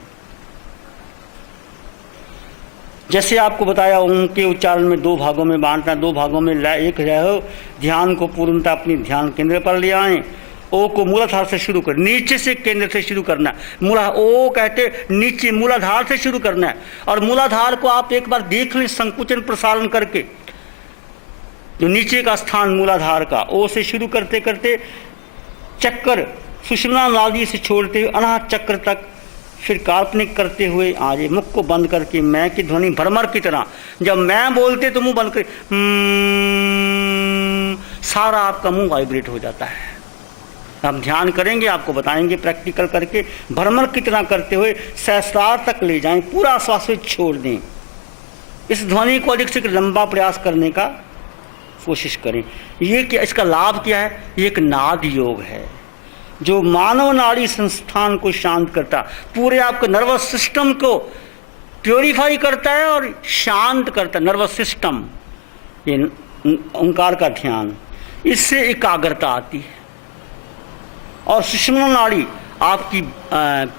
जैसे आपको बताया ओम के उच्चारण में 2 भागों में बांटना, 2 भागों में एक रहो, ध्यान को पूर्णतः अपनी ध्यान केंद्र पर ले आए। ओ को मूलाधार से शुरू कर, नीचे से केंद्र से शुरू करना है। ओ कहते नीचे मूलाधार से शुरू करना है, और मूलाधार को आप एक बार देख लें संकुचन प्रसारण करके, जो नीचे का स्थान मूलाधार का, ओ से शुरू करते करते चक्कर सुषुम्ना नाड़ी से छोड़ते हुए अनाहत चक्र तक, फिर काल्पनिक करते हुए आज मुख को बंद करके मैं की ध्वनि भ्रमर की तरह, जब मैं बोलते तो मुंह बंद कर, सारा आपका मुंह वाइब्रेट हो जाता है। आप ध्यान करेंगे, आपको बताएंगे प्रैक्टिकल करके, भ्रमर की तरह करते हुए सहस्रार तक ले जाएं, पूरा श्वास छोड़ दें। इस ध्वनि को अधिक से लंबा प्रयास करने का कोशिश करें। ये क्या, इसका लाभ क्या है? ये एक नाद योग है जो मानव नाड़ी संस्थान को शांत करता, पूरे आपके नर्वस सिस्टम को प्योरीफाई करता है और शांत करता है नर्वस सिस्टम। ये ओंकार का ध्यान, इससे एकाग्रता आती है और सुषुम्ना नाड़ी आपकी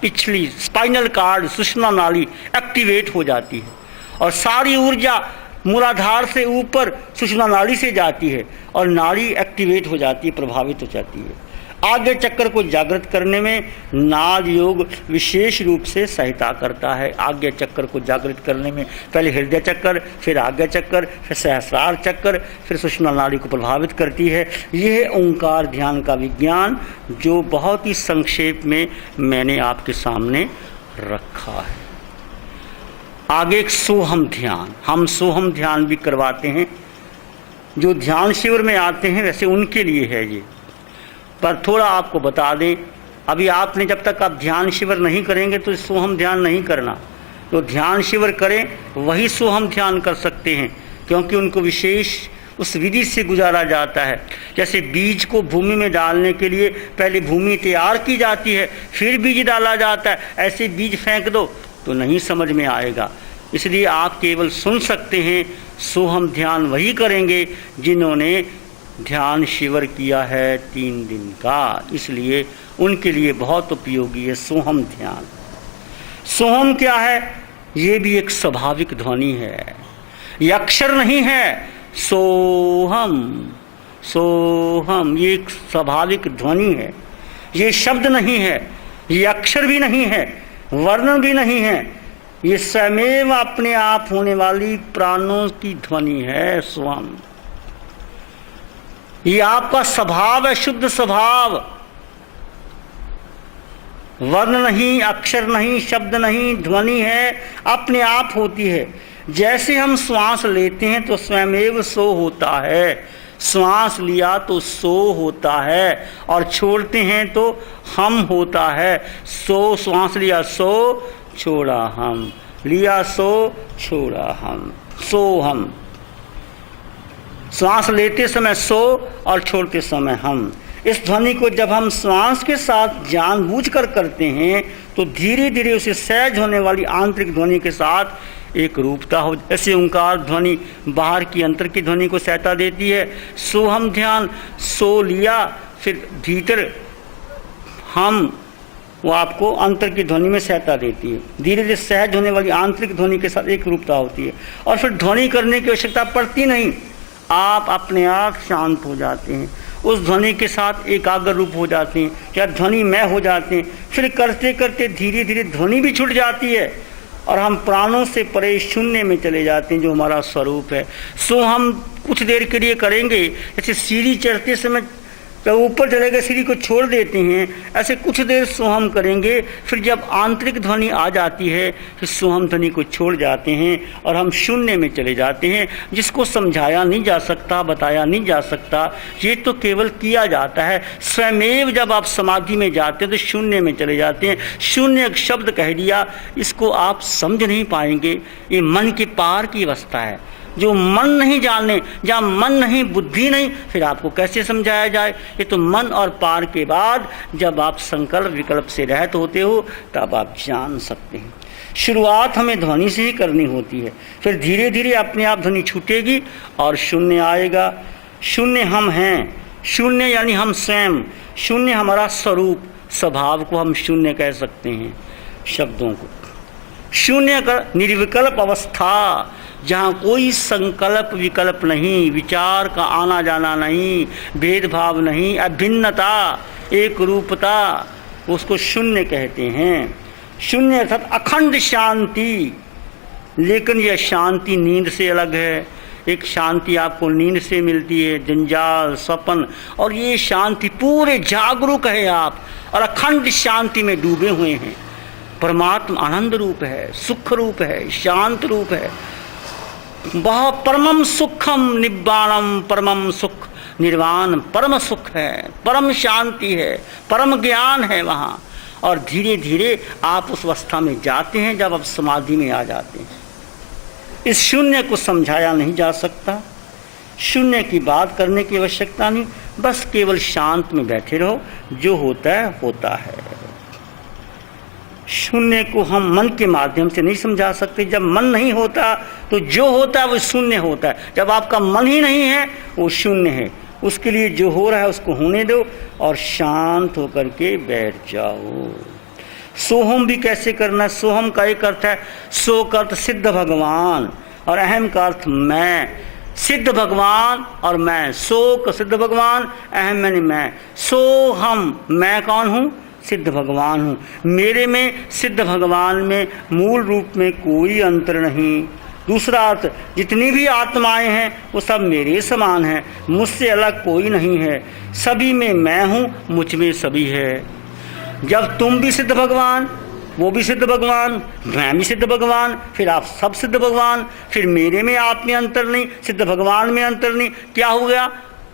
पिछली स्पाइनल कॉर्ड सुषुम्ना नाड़ी एक्टिवेट हो जाती है और सारी ऊर्जा मूलाधार से ऊपर सुषुम्ना नाड़ी से जाती है और नाड़ी एक्टिवेट हो जाती है, प्रभावित हो जाती है। आज्ञा चक्र को जागृत करने में नाद योग विशेष रूप से सहायता करता है। आज्ञा चक्र को जागृत करने में पहले हृदय चक्र, फिर आज्ञा चक्र, फिर सहस्रार चक्र, फिर सुषुम्ना नाड़ी को प्रभावित करती है। यह ओंकार ध्यान का विज्ञान जो बहुत ही संक्षेप में मैंने आपके सामने रखा है। आगे एक सोहम ध्यान, हम सोहम ध्यान भी करवाते हैं। जो ध्यान शिविर में आते हैं वैसे उनके लिए है ये, पर थोड़ा आपको बता दें, अभी आपने जब तक आप ध्यान शिविर नहीं करेंगे तो सोहम ध्यान नहीं करना। तो ध्यान शिविर करें वही सोहम ध्यान कर सकते हैं, क्योंकि उनको विशेष उस विधि से गुजारा जाता है। जैसे बीज को भूमि में डालने के लिए पहले भूमि तैयार की जाती है, फिर बीज डाला जाता है। ऐसे बीज फेंक दो तो नहीं समझ में आएगा। इसलिए आप केवल सुन सकते हैं। सोहम ध्यान वही करेंगे जिन्होंने ध्यान शिविर किया है 3 दिन का, इसलिए उनके लिए बहुत उपयोगी है सोहम ध्यान। सोहम क्या है? ये भी एक स्वाभाविक ध्वनि है, ये अक्षर नहीं है। सोहम, सोहम ये एक स्वाभाविक ध्वनि है, ये शब्द नहीं है, ये अक्षर भी नहीं है, वर्ण भी नहीं है, ये स्वयं अपने आप होने वाली प्राणों की ध्वनि है। सोहम ये आपका स्वभाव है, शुद्ध स्वभाव। वर्ण नहीं, अक्षर नहीं, शब्द नहीं, ध्वनि है, अपने आप होती है। जैसे हम श्वास लेते हैं तो स्वयं सो होता है, श्वास लिया तो सो होता है, और छोड़ते हैं तो हम होता है। सो, श्वास लिया सो, छोड़ा हम, लिया सो, छोड़ा हम, सो हम। श्वास लेते समय सो और छोड़ते समय हम। इस ध्वनि को जब हम श्वास के साथ जानबूझकर करते हैं तो धीरे धीरे उसे सहज होने वाली आंतरिक ध्वनि के साथ एक रूपता हो। जैसे ओंकार ध्वनि बाहर की अंतर की ध्वनि को सहायता देती है, सोहम ध्यान सो लिया, फिर भीतर हम, वो आपको अंतर की ध्वनि में सहायता देती है। धीरे धीरे सहज होने वाली आंतरिक ध्वनि के साथ एक रूपता होती है, और फिर ध्वनि करने की आवश्यकता पड़ती नहीं। आप अपने आप शांत हो जाते हैं, उस ध्वनि के साथ एकाग्र रूप हो जाते हैं, या ध्वनि में हो जाते हैं। फिर करते करते धीरे धीरे ध्वनि भी छूट जाती है और हम प्राणों से परे शून्य में चले जाते हैं, जो हमारा स्वरूप है। सो हम कुछ देर के लिए करेंगे, जैसे सीढ़ी चढ़ते समय तो ऊपर चले गए, सीढ़ी को छोड़ देते हैं, ऐसे कुछ देर सोहम करेंगे। फिर जब आंतरिक ध्वनि आ जाती है फिर सोहम ध्वनि को छोड़ जाते हैं और हम शून्य में चले जाते हैं, जिसको समझाया नहीं जा सकता, बताया नहीं जा सकता। ये तो केवल किया जाता है। स्वयं जब आप समाधि में जाते हैं तो शून्य में चले जाते हैं। शून्य एक शब्द कह दिया, इसको आप समझ नहीं पाएंगे। ये मन के पार की अवस्था है। जो मन नहीं जाने, जहाँ मन नहीं, बुद्धि नहीं, फिर आपको कैसे समझाया जाए। ये तो मन और पार के बाद जब आप संकल्प विकल्प से रहित होते हो तब आप जान सकते हैं। शुरुआत हमें ध्वनि से ही करनी होती है, फिर धीरे धीरे अपने आप ध्वनि छूटेगी और शून्य आएगा। शून्य हम हैं, शून्य यानी हम स्वयं, शून्य हमारा स्वरूप, स्वभाव को हम शून्य कह सकते हैं। शब्दों को शून्य का निर्विकल्प अवस्था, जहाँ कोई संकल्प विकल्प नहीं, विचार का आना जाना नहीं, भेदभाव नहीं, अभिन्नता, एक रूपता, उसको शून्य कहते हैं। शून्य अर्थात अखंड शांति। लेकिन यह शांति नींद से अलग है। एक शांति आपको नींद से मिलती है, जंजाल, स्वप्न, और ये शांति पूरे जागरूक है आप, और अखंड शांति में डूबे हुए हैं। परमात्मा आनंद रूप है, सुख रूप है, शांत रूप है। वह परमम सुखम निब्बाणम, परमम सुख निर्वाण, परम सुख है, परम शांति है, परम ज्ञान है वहाँ। और धीरे धीरे आप उस अवस्था में जाते हैं जब आप समाधि में आ जाते हैं। इस शून्य को समझाया नहीं जा सकता, शून्य की बात करने की आवश्यकता नहीं, बस केवल शांत में बैठे रहो, जो होता है होता है। शून्य को हम मन के माध्यम से नहीं समझा सकते। जब मन नहीं होता तो जो होता है वो शून्य होता है। जब आपका मन ही नहीं है वो शून्य है। उसके लिए जो हो रहा है उसको होने दो और शांत होकर के बैठ जाओ। सोहम भी कैसे करना है? सोहम का एक अर्थ है, सो का अर्थ सिद्ध भगवान, और अहम का अर्थ मैं। सिद्ध भगवान और मैं, सो का सिद्ध भगवान, अहम यानी मैं, सो हम, मैं कौन हूँ? सिद्ध भगवान हूँ। मेरे में, सिद्ध भगवान में मूल रूप में कोई अंतर नहीं। दूसरा अर्थ, जितनी भी आत्माएं हैं वो सब मेरे समान हैं, मुझसे अलग कोई नहीं है। सभी में मैं हूँ, मुझ में सभी है। जब तुम भी सिद्ध भगवान, वो भी सिद्ध भगवान, मैं भी सिद्ध भगवान, फिर आप सब सिद्ध भगवान, फिर मेरे में आप में अंतर नहीं, सिद्ध भगवान में अंतर नहीं, क्या हो गया?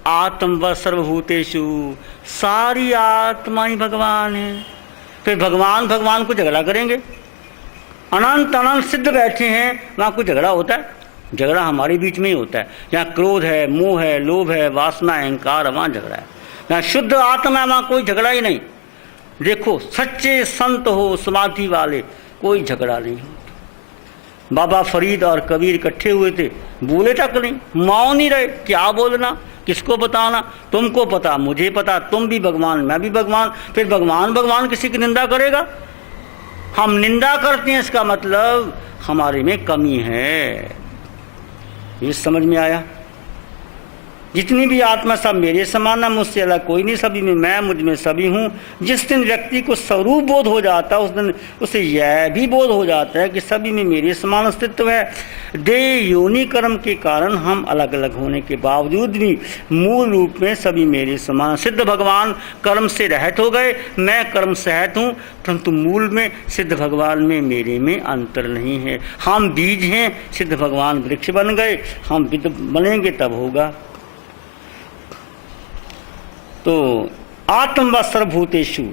आत्म व सर्वभूतेषु, सारी आत्मा ही भगवान है। फिर भगवान भगवान को झगड़ा करेंगे? अनंत अनंत सिद्ध बैठे हैं, वहाँ कोई झगड़ा होता है? झगड़ा हमारे बीच में ही होता है। जहाँ क्रोध है, मोह है, लोभ है, वासना, अहंकार, वहाँ झगड़ा है। जहाँ शुद्ध आत्मा है वहाँ कोई झगड़ा ही नहीं। देखो, सच्चे संत हो, समाधि वाले, कोई झगड़ा नहीं होता। बाबा फरीद और कबीर इकट्ठे हुए थे, बोले तक नहीं, मौन नहीं रहे। क्या बोलना, किसको बताना? तुमको पता, मुझे पता, तुम भी भगवान, मैं भी भगवान। फिर भगवान भगवान किसी की निंदा करेगा? हम निंदा करते हैं, इसका मतलब हमारे में कमी है। ये समझ में आया? जितनी भी आत्मा सब मेरे समान है, मुझसे अलग कोई नहीं, सभी में मैं, मुझ में सभी हूँ। जिस दिन व्यक्ति को स्वरूप बोध हो जाता है, उस दिन उसे यह भी बोध हो जाता है कि सभी में मेरे समान अस्तित्व है। देह योनि कर्म के कारण हम अलग अलग होने के बावजूद भी मूल रूप में सभी मेरे समान। सिद्ध भगवान कर्म से रहित हो गए, मैं कर्म सहित हूँ, परंतु मूल में सिद्ध भगवान में मेरे में अंतर नहीं है। हम बीज हैं, सिद्ध भगवान वृक्ष बन गए, हम विद बनेंगे तब होगा। तो आत्म व सर्वभूतेषु,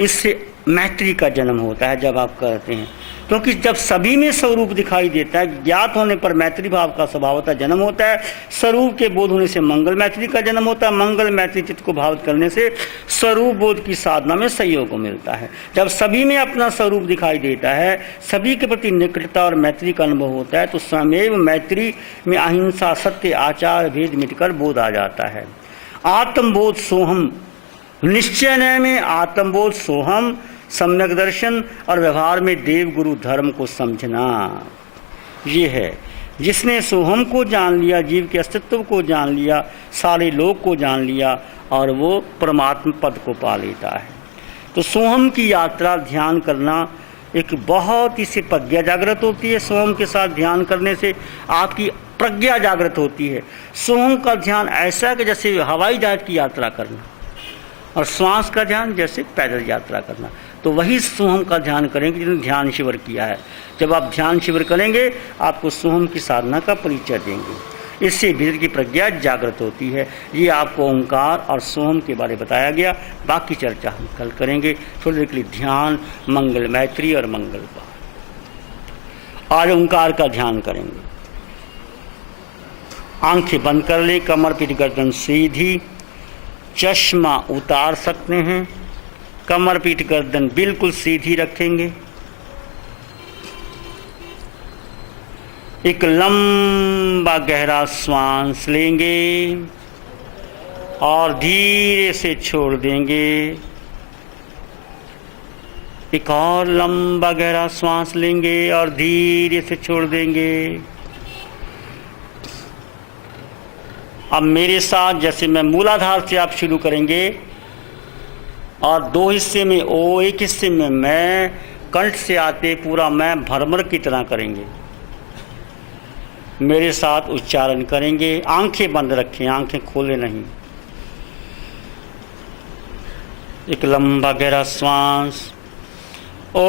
इससे मैत्री का जन्म होता है जब आप करते हैं, क्योंकि जब सभी में स्वरूप दिखाई देता है, ज्ञात होने पर मैत्री भाव का स्वभावतः जन्म होता है। स्वरूप के बोध होने से मंगल मैत्री का जन्म होता है। मंगल मैत्री चित्त को भावित करने से स्वरूप बोध की साधना में सहयोग मिलता है। जब सभी में अपना स्वरूप दिखाई देता है, सभी के प्रति निकटता और मैत्री का अनुभव होता है, तो स्वयं मैत्री में अहिंसा, सत्य, आचार, भेद मिटकर बोध आ जाता है। आत्मबोध सोहम, निश्चय में आत्मबोध सोहम, सम्यक दर्शन और व्यवहार में देव गुरु धर्म को समझना, ये है। जिसने सोहम को जान लिया, जीव के अस्तित्व को जान लिया, सारे लोक को जान लिया, और वो परमात्मा पद को पा लेता है। तो सोहम की यात्रा ध्यान करना एक बहुत ही से प्रज्ञा जागृत होती है। सोहम के साथ ध्यान करने से आपकी प्रज्ञा जागृत होती है। सोहम का ध्यान ऐसा कि जैसे हवाई जहाज की यात्रा करना, और श्वास का ध्यान जैसे पैदल यात्रा करना। तो वही सोहम का ध्यान करेंगे जिन्होंने ध्यान शिविर किया है। जब आप ध्यान शिविर करेंगे, आपको सोहम की साधना का परिचय देंगे। इससे भीतर की प्रज्ञा जागृत होती है। ये आपको ओंकार और सोहम के बारे में बताया गया। बाकी चर्चा हम कल करेंगे। थोड़ी देर के लिए ध्यान, मंगल मैत्री और मंगल पाठ। आज ओंकार का ध्यान करेंगे। आंखें बंद कर ले, कमर पीठ गर्दन सीधी, चश्मा उतार सकते हैं, कमर पीठ गर्दन बिल्कुल सीधी रखेंगे। एक लंबा गहरा श्वास लेंगे और धीरे से छोड़ देंगे। एक और लंबा गहरा श्वास लेंगे और धीरे से छोड़ देंगे। अब मेरे साथ, जैसे मैं मूलाधार से आप शुरू करेंगे और दो हिस्से में ओ, एक हिस्से में मैं, कंठ से आते पूरा मैं भ्रमर की तरह करेंगे। मेरे साथ उच्चारण करेंगे। आंखें बंद रखें, आंखें खोले नहीं। एक लंबा गहरा श्वास, ओ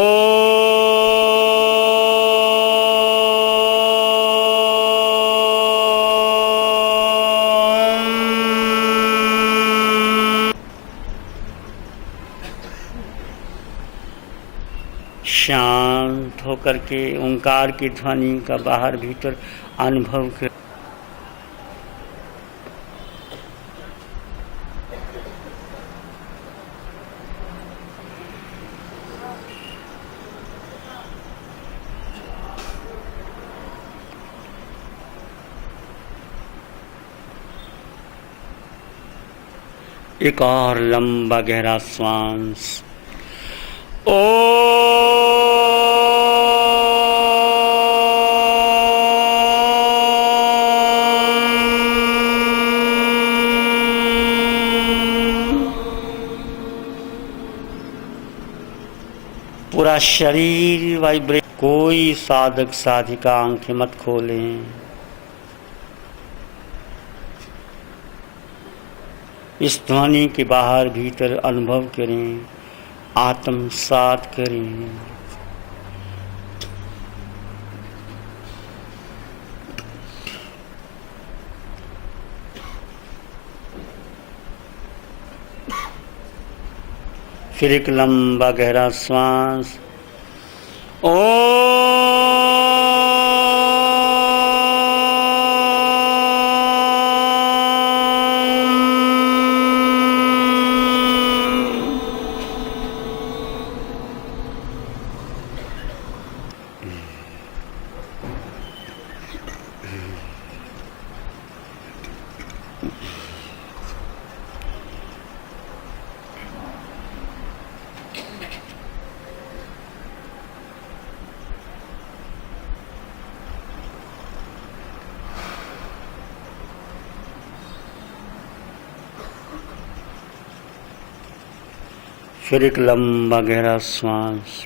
शांत होकर के ओंकार की ध्वनि का बाहर भीतर अनुभव कर। एक और लंबा गहरा श्वास, ओ पूरा शरीर वाइब्रेट। कोई साधक साधिका आंखें मत खोलें। इस ध्वनि के बाहर भीतर अनुभव करें, आत्मसात करें। फिर एक लंबा गहरा श्वास। फिर एक लंबा गहरा श्वास।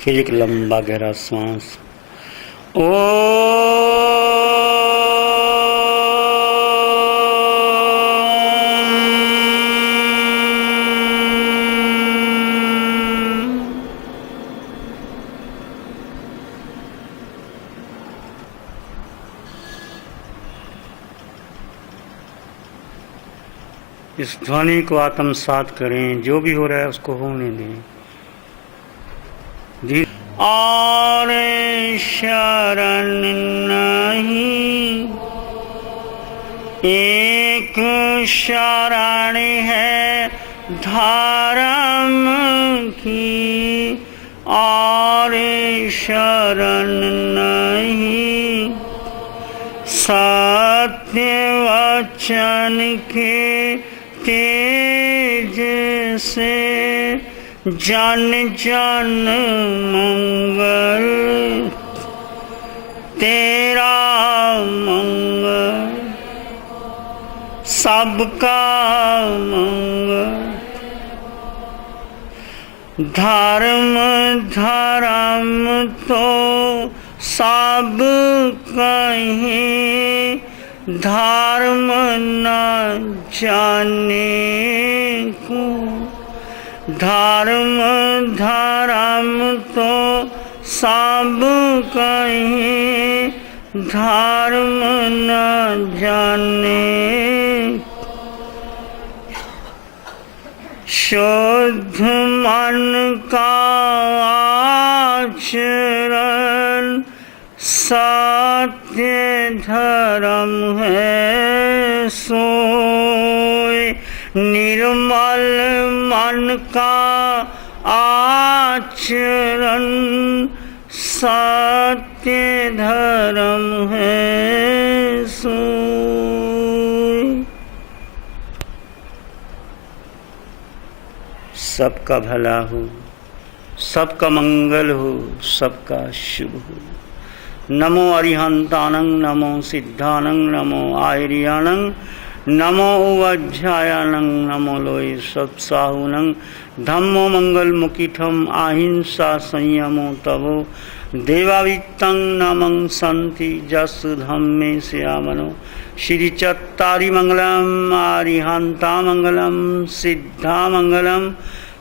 फिर एक लंबा गहरा श्वास। इस ध्वनि को आत्मसात करें। जो भी हो रहा है उसको होने दें। और शरण नहीं, एक शरण है धर्म की, और शरण नहीं सत्य वचन के तेज से। जन जन मंगल तेरा मंगल, सबका मंगल। धर्म धर्म तो सब कहें, धर्म न जाने को। धर्म धर्म तो सब कहें, धर्म न जाने। शुद्ध मन का आचरण सत्य धर्म है सोए। निर्मल मन का आचरण सत्य धर्म है सोए। सबका भला हो, सबका मंगल हो, सबका शुभ हो। नमो अरिहंतानं, नमो सिद्धानं, नमो आयर्यानं, नमो उपाध्यायानं, नमो लोय सत्साहुनं। धम्मो मंगलमुखितं अहिंसा संयमो तवो। देवावित्तं नमं सन्ति जसु धम्मे स्यामनो। श्री चत्तारि मंगलम, आरिहंता मंगलम, सिद्धा मंगलम,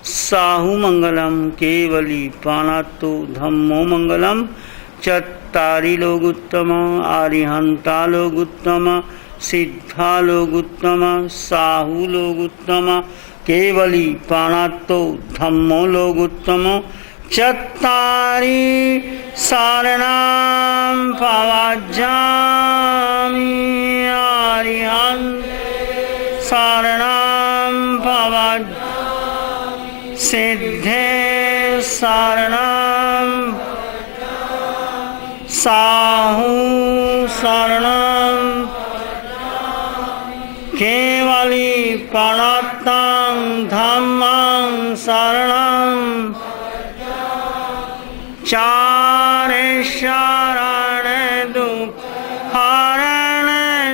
साहु मंगलम, केवली पानातो धम्मो मंगलम। चत्तारि लोग उत्तम, आरिहंता लोग उत्तम, सिद्धा लोग उत्तम, साहु लोग उत्तम, केवली पानातो धम्मो लोग उत्तम। चत्तारि शरणं प्रव्रजामि, आरिहंत शरणं सिद्धे शरणं साहू शरणं केवली प्रणतं धम्मं शरणं चारे शरण दुःखहरण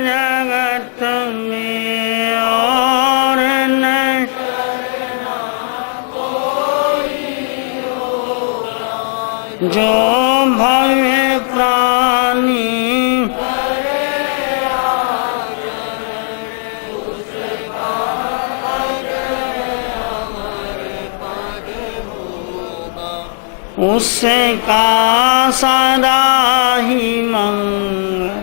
जगत में और नहीं जो भवे प्राणी उससे का सदा ही मंगल।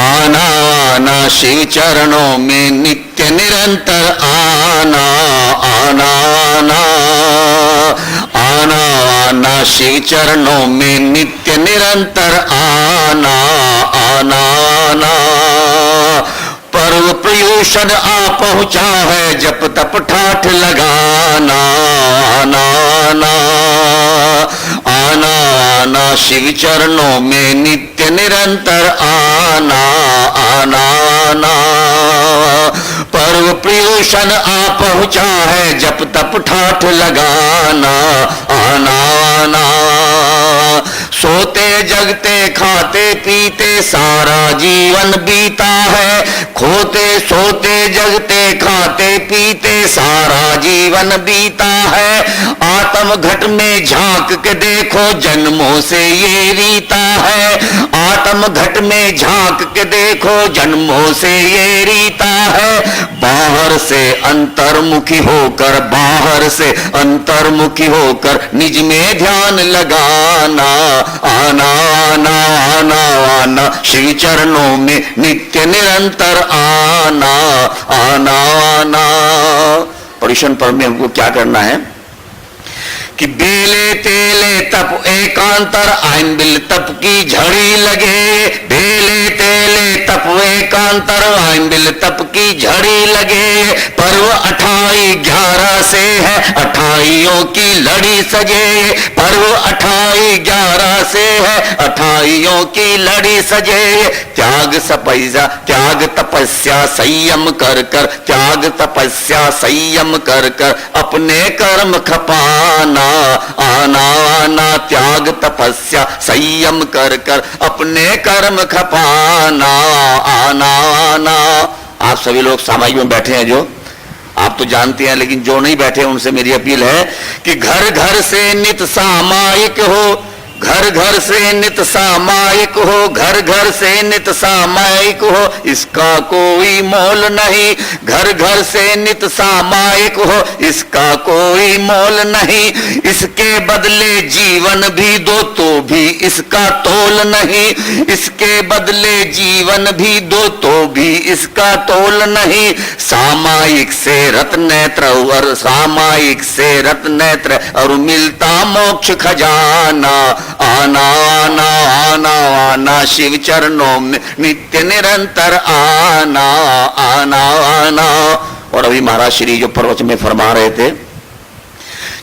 आना आना शिव चरणों में नित्य निरंतर आना आना आना आना आना शिव चरणों में नित्य निरंतर आना आना आना पर्व प्रयूषण आ पहुंचा है जप तप ठाठ लगाना आना आना आना आना शिव चरणों में नित्य निरंतर आना आना आना पर्व प्रयूषण आ पहुंचा है जप तप ठाठ लगाना आना आना सोते जगते खाते पीते सारा जीवन बीता है खोते सोते जगते खाते पीते सारा जीवन बीता है आत्म घट में झांक के देखो जन्मों से ये रीता है आत्म घट में झांक के देखो जन्मों से ये रीता है बाहर से अंतर्मुखी होकर बाहर से अंतर्मुखी होकर निज में ध्यान लगाना आना आना आना आना शिव चरणों में नित्य निरंतर आना आना आना। परिशन पर्व में हमको क्या करना है कि बेले तेले तप एकांतर आइन बिल तप की झड़ी लगे बेले तेले तप एकांतर आइन बिल तप की झड़ी लगे पर्व 28-11 से है 28 की लड़ी सजे पर्व 28-11 से है 28 की लड़ी सजे त्याग सपैसा त्याग तपस्या संयम कर कर त्याग तपस्या संयम कर कर अपने कर्म खपाना आना आना त्याग तपस्या संयम कर कर अपने कर्म खपाना आना आना। आप सभी लोग सामाजिक में बैठे हैं जो आप तो जानते हैं लेकिन जो नहीं बैठे उनसे मेरी अपील है कि घर घर से नित सामायिक हो घर घर से नित सामायिक हो घर घर से नित सामायिक हो इसका कोई मोल नहीं घर घर से नित सामायिक हो इसका कोई मोल नहीं इसके बदले जीवन भी दो तो भी इसका तोल नहीं इसके बदले जीवन भी दो तो भी इसका तोल नहीं सामायिक से रत्नेत्र और सामायिक से रत्नेत्र और मिलता मोक्ष खजाना आना आना आना आना शिव चरणों में नित्य निरंतर आना आना आना। और अभी महाराज श्री जो प्रवचन में फरमा रहे थे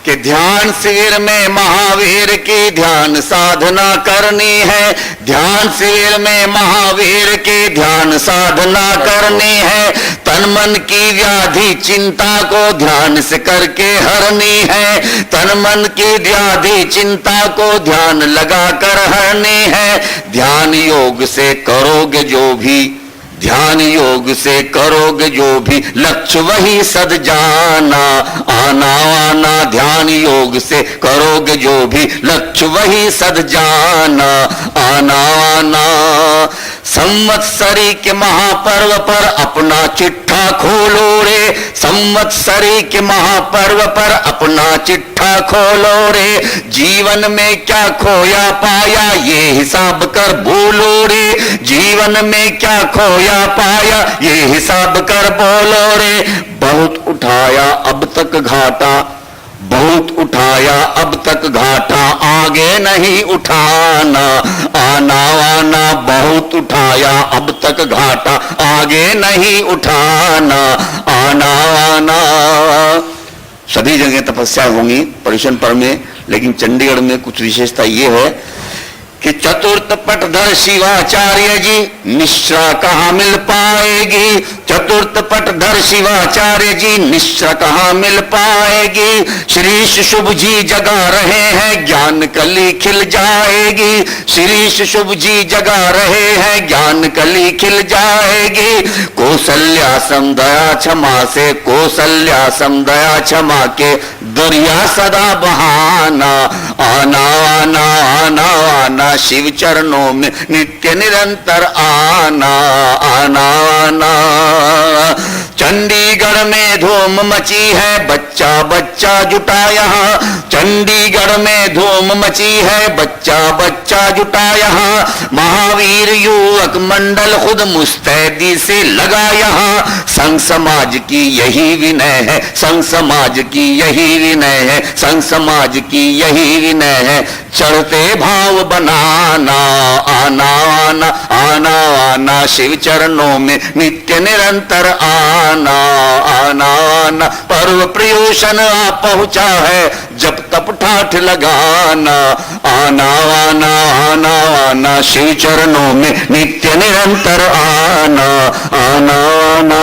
कि ध्यान शिविर में महावीर की ध्यान साधना करनी है ध्यान शिविर में महावीर की ध्यान साधना करनी है तन मन की व्याधि चिंता को ध्यान से करके हरनी है तन मन की व्याधि चिंता को ध्यान लगा कर हरनी है ध्यान योग से करोगे जो भी ध्यान योग से करोगे जो भी लक्ष्य वही सद जाना आना आना ध्यान योग से करोगे जो भी लक्ष्य वही सद जाना आना आना। संवत्सरी के महापर्व पर अपना चिट्ठा खोलो रे संवत्सरी के महापर्व पर अपना चिट्ठा खोलो रे जीवन में क्या खोया पाया ये हिसाब कर बोलो रे जीवन में क्या खोया पाया ये हिसाब कर बोलो रे बहुत उठाया अब तक घाटा बहुत उठाया अब तक घाटा, आगे नहीं उठाना। आना आना बहुत उठाया अब तक घाटा, आगे नहीं उठाना। आना आना। सभी जगह तपस्या होंगी पर्युषण पर्व में, लेकिन चंडीगढ़ में कुछ विशेषता ये है कि चतुर्थ पटधर शिवाचार्य जी निश्रा कहाँ मिल पाएगी। चतुर्थ पटधर शिवाचार्य जी निश्रा कहाँ मिल पाएगी। श्री शुभ जी जगा रहे हैं ज्ञान कली खिल जाएगी। श्री शुभ जी जगा रहे हैं ज्ञान कली खिल जाएगी। कौशल्या सम दया क्षमा से, कौशल्या सम दया क्षमा के दरिया सदा बहाना। आना आना आना आना शिव चरणों में नित्य निरंतर आना। आना आना। चंडीगढ़ में धूम मची है बच्चा बच्चा जुटा यहाँ। चंडीगढ़ में धूम मची है बच्चा बच्चा जुटा यहाँ। महावीर युवक मंडल खुद मुस्तैदी से लगा यहाँ। संघ समाज की यही विनय है, संघ समाज की यही विनय है, संघ समाज की यही विनय है। चढ़ते भाव बनाना। आना आना आना आना शिव चरणों में नित्य निरंतर आना। आना आना। पर्व प्रयोषण आ पहुंचा है जब तप ठाठ लगाना। आना आना आना आना शिव चरणों में नित्य निरंतर आना। आना आना।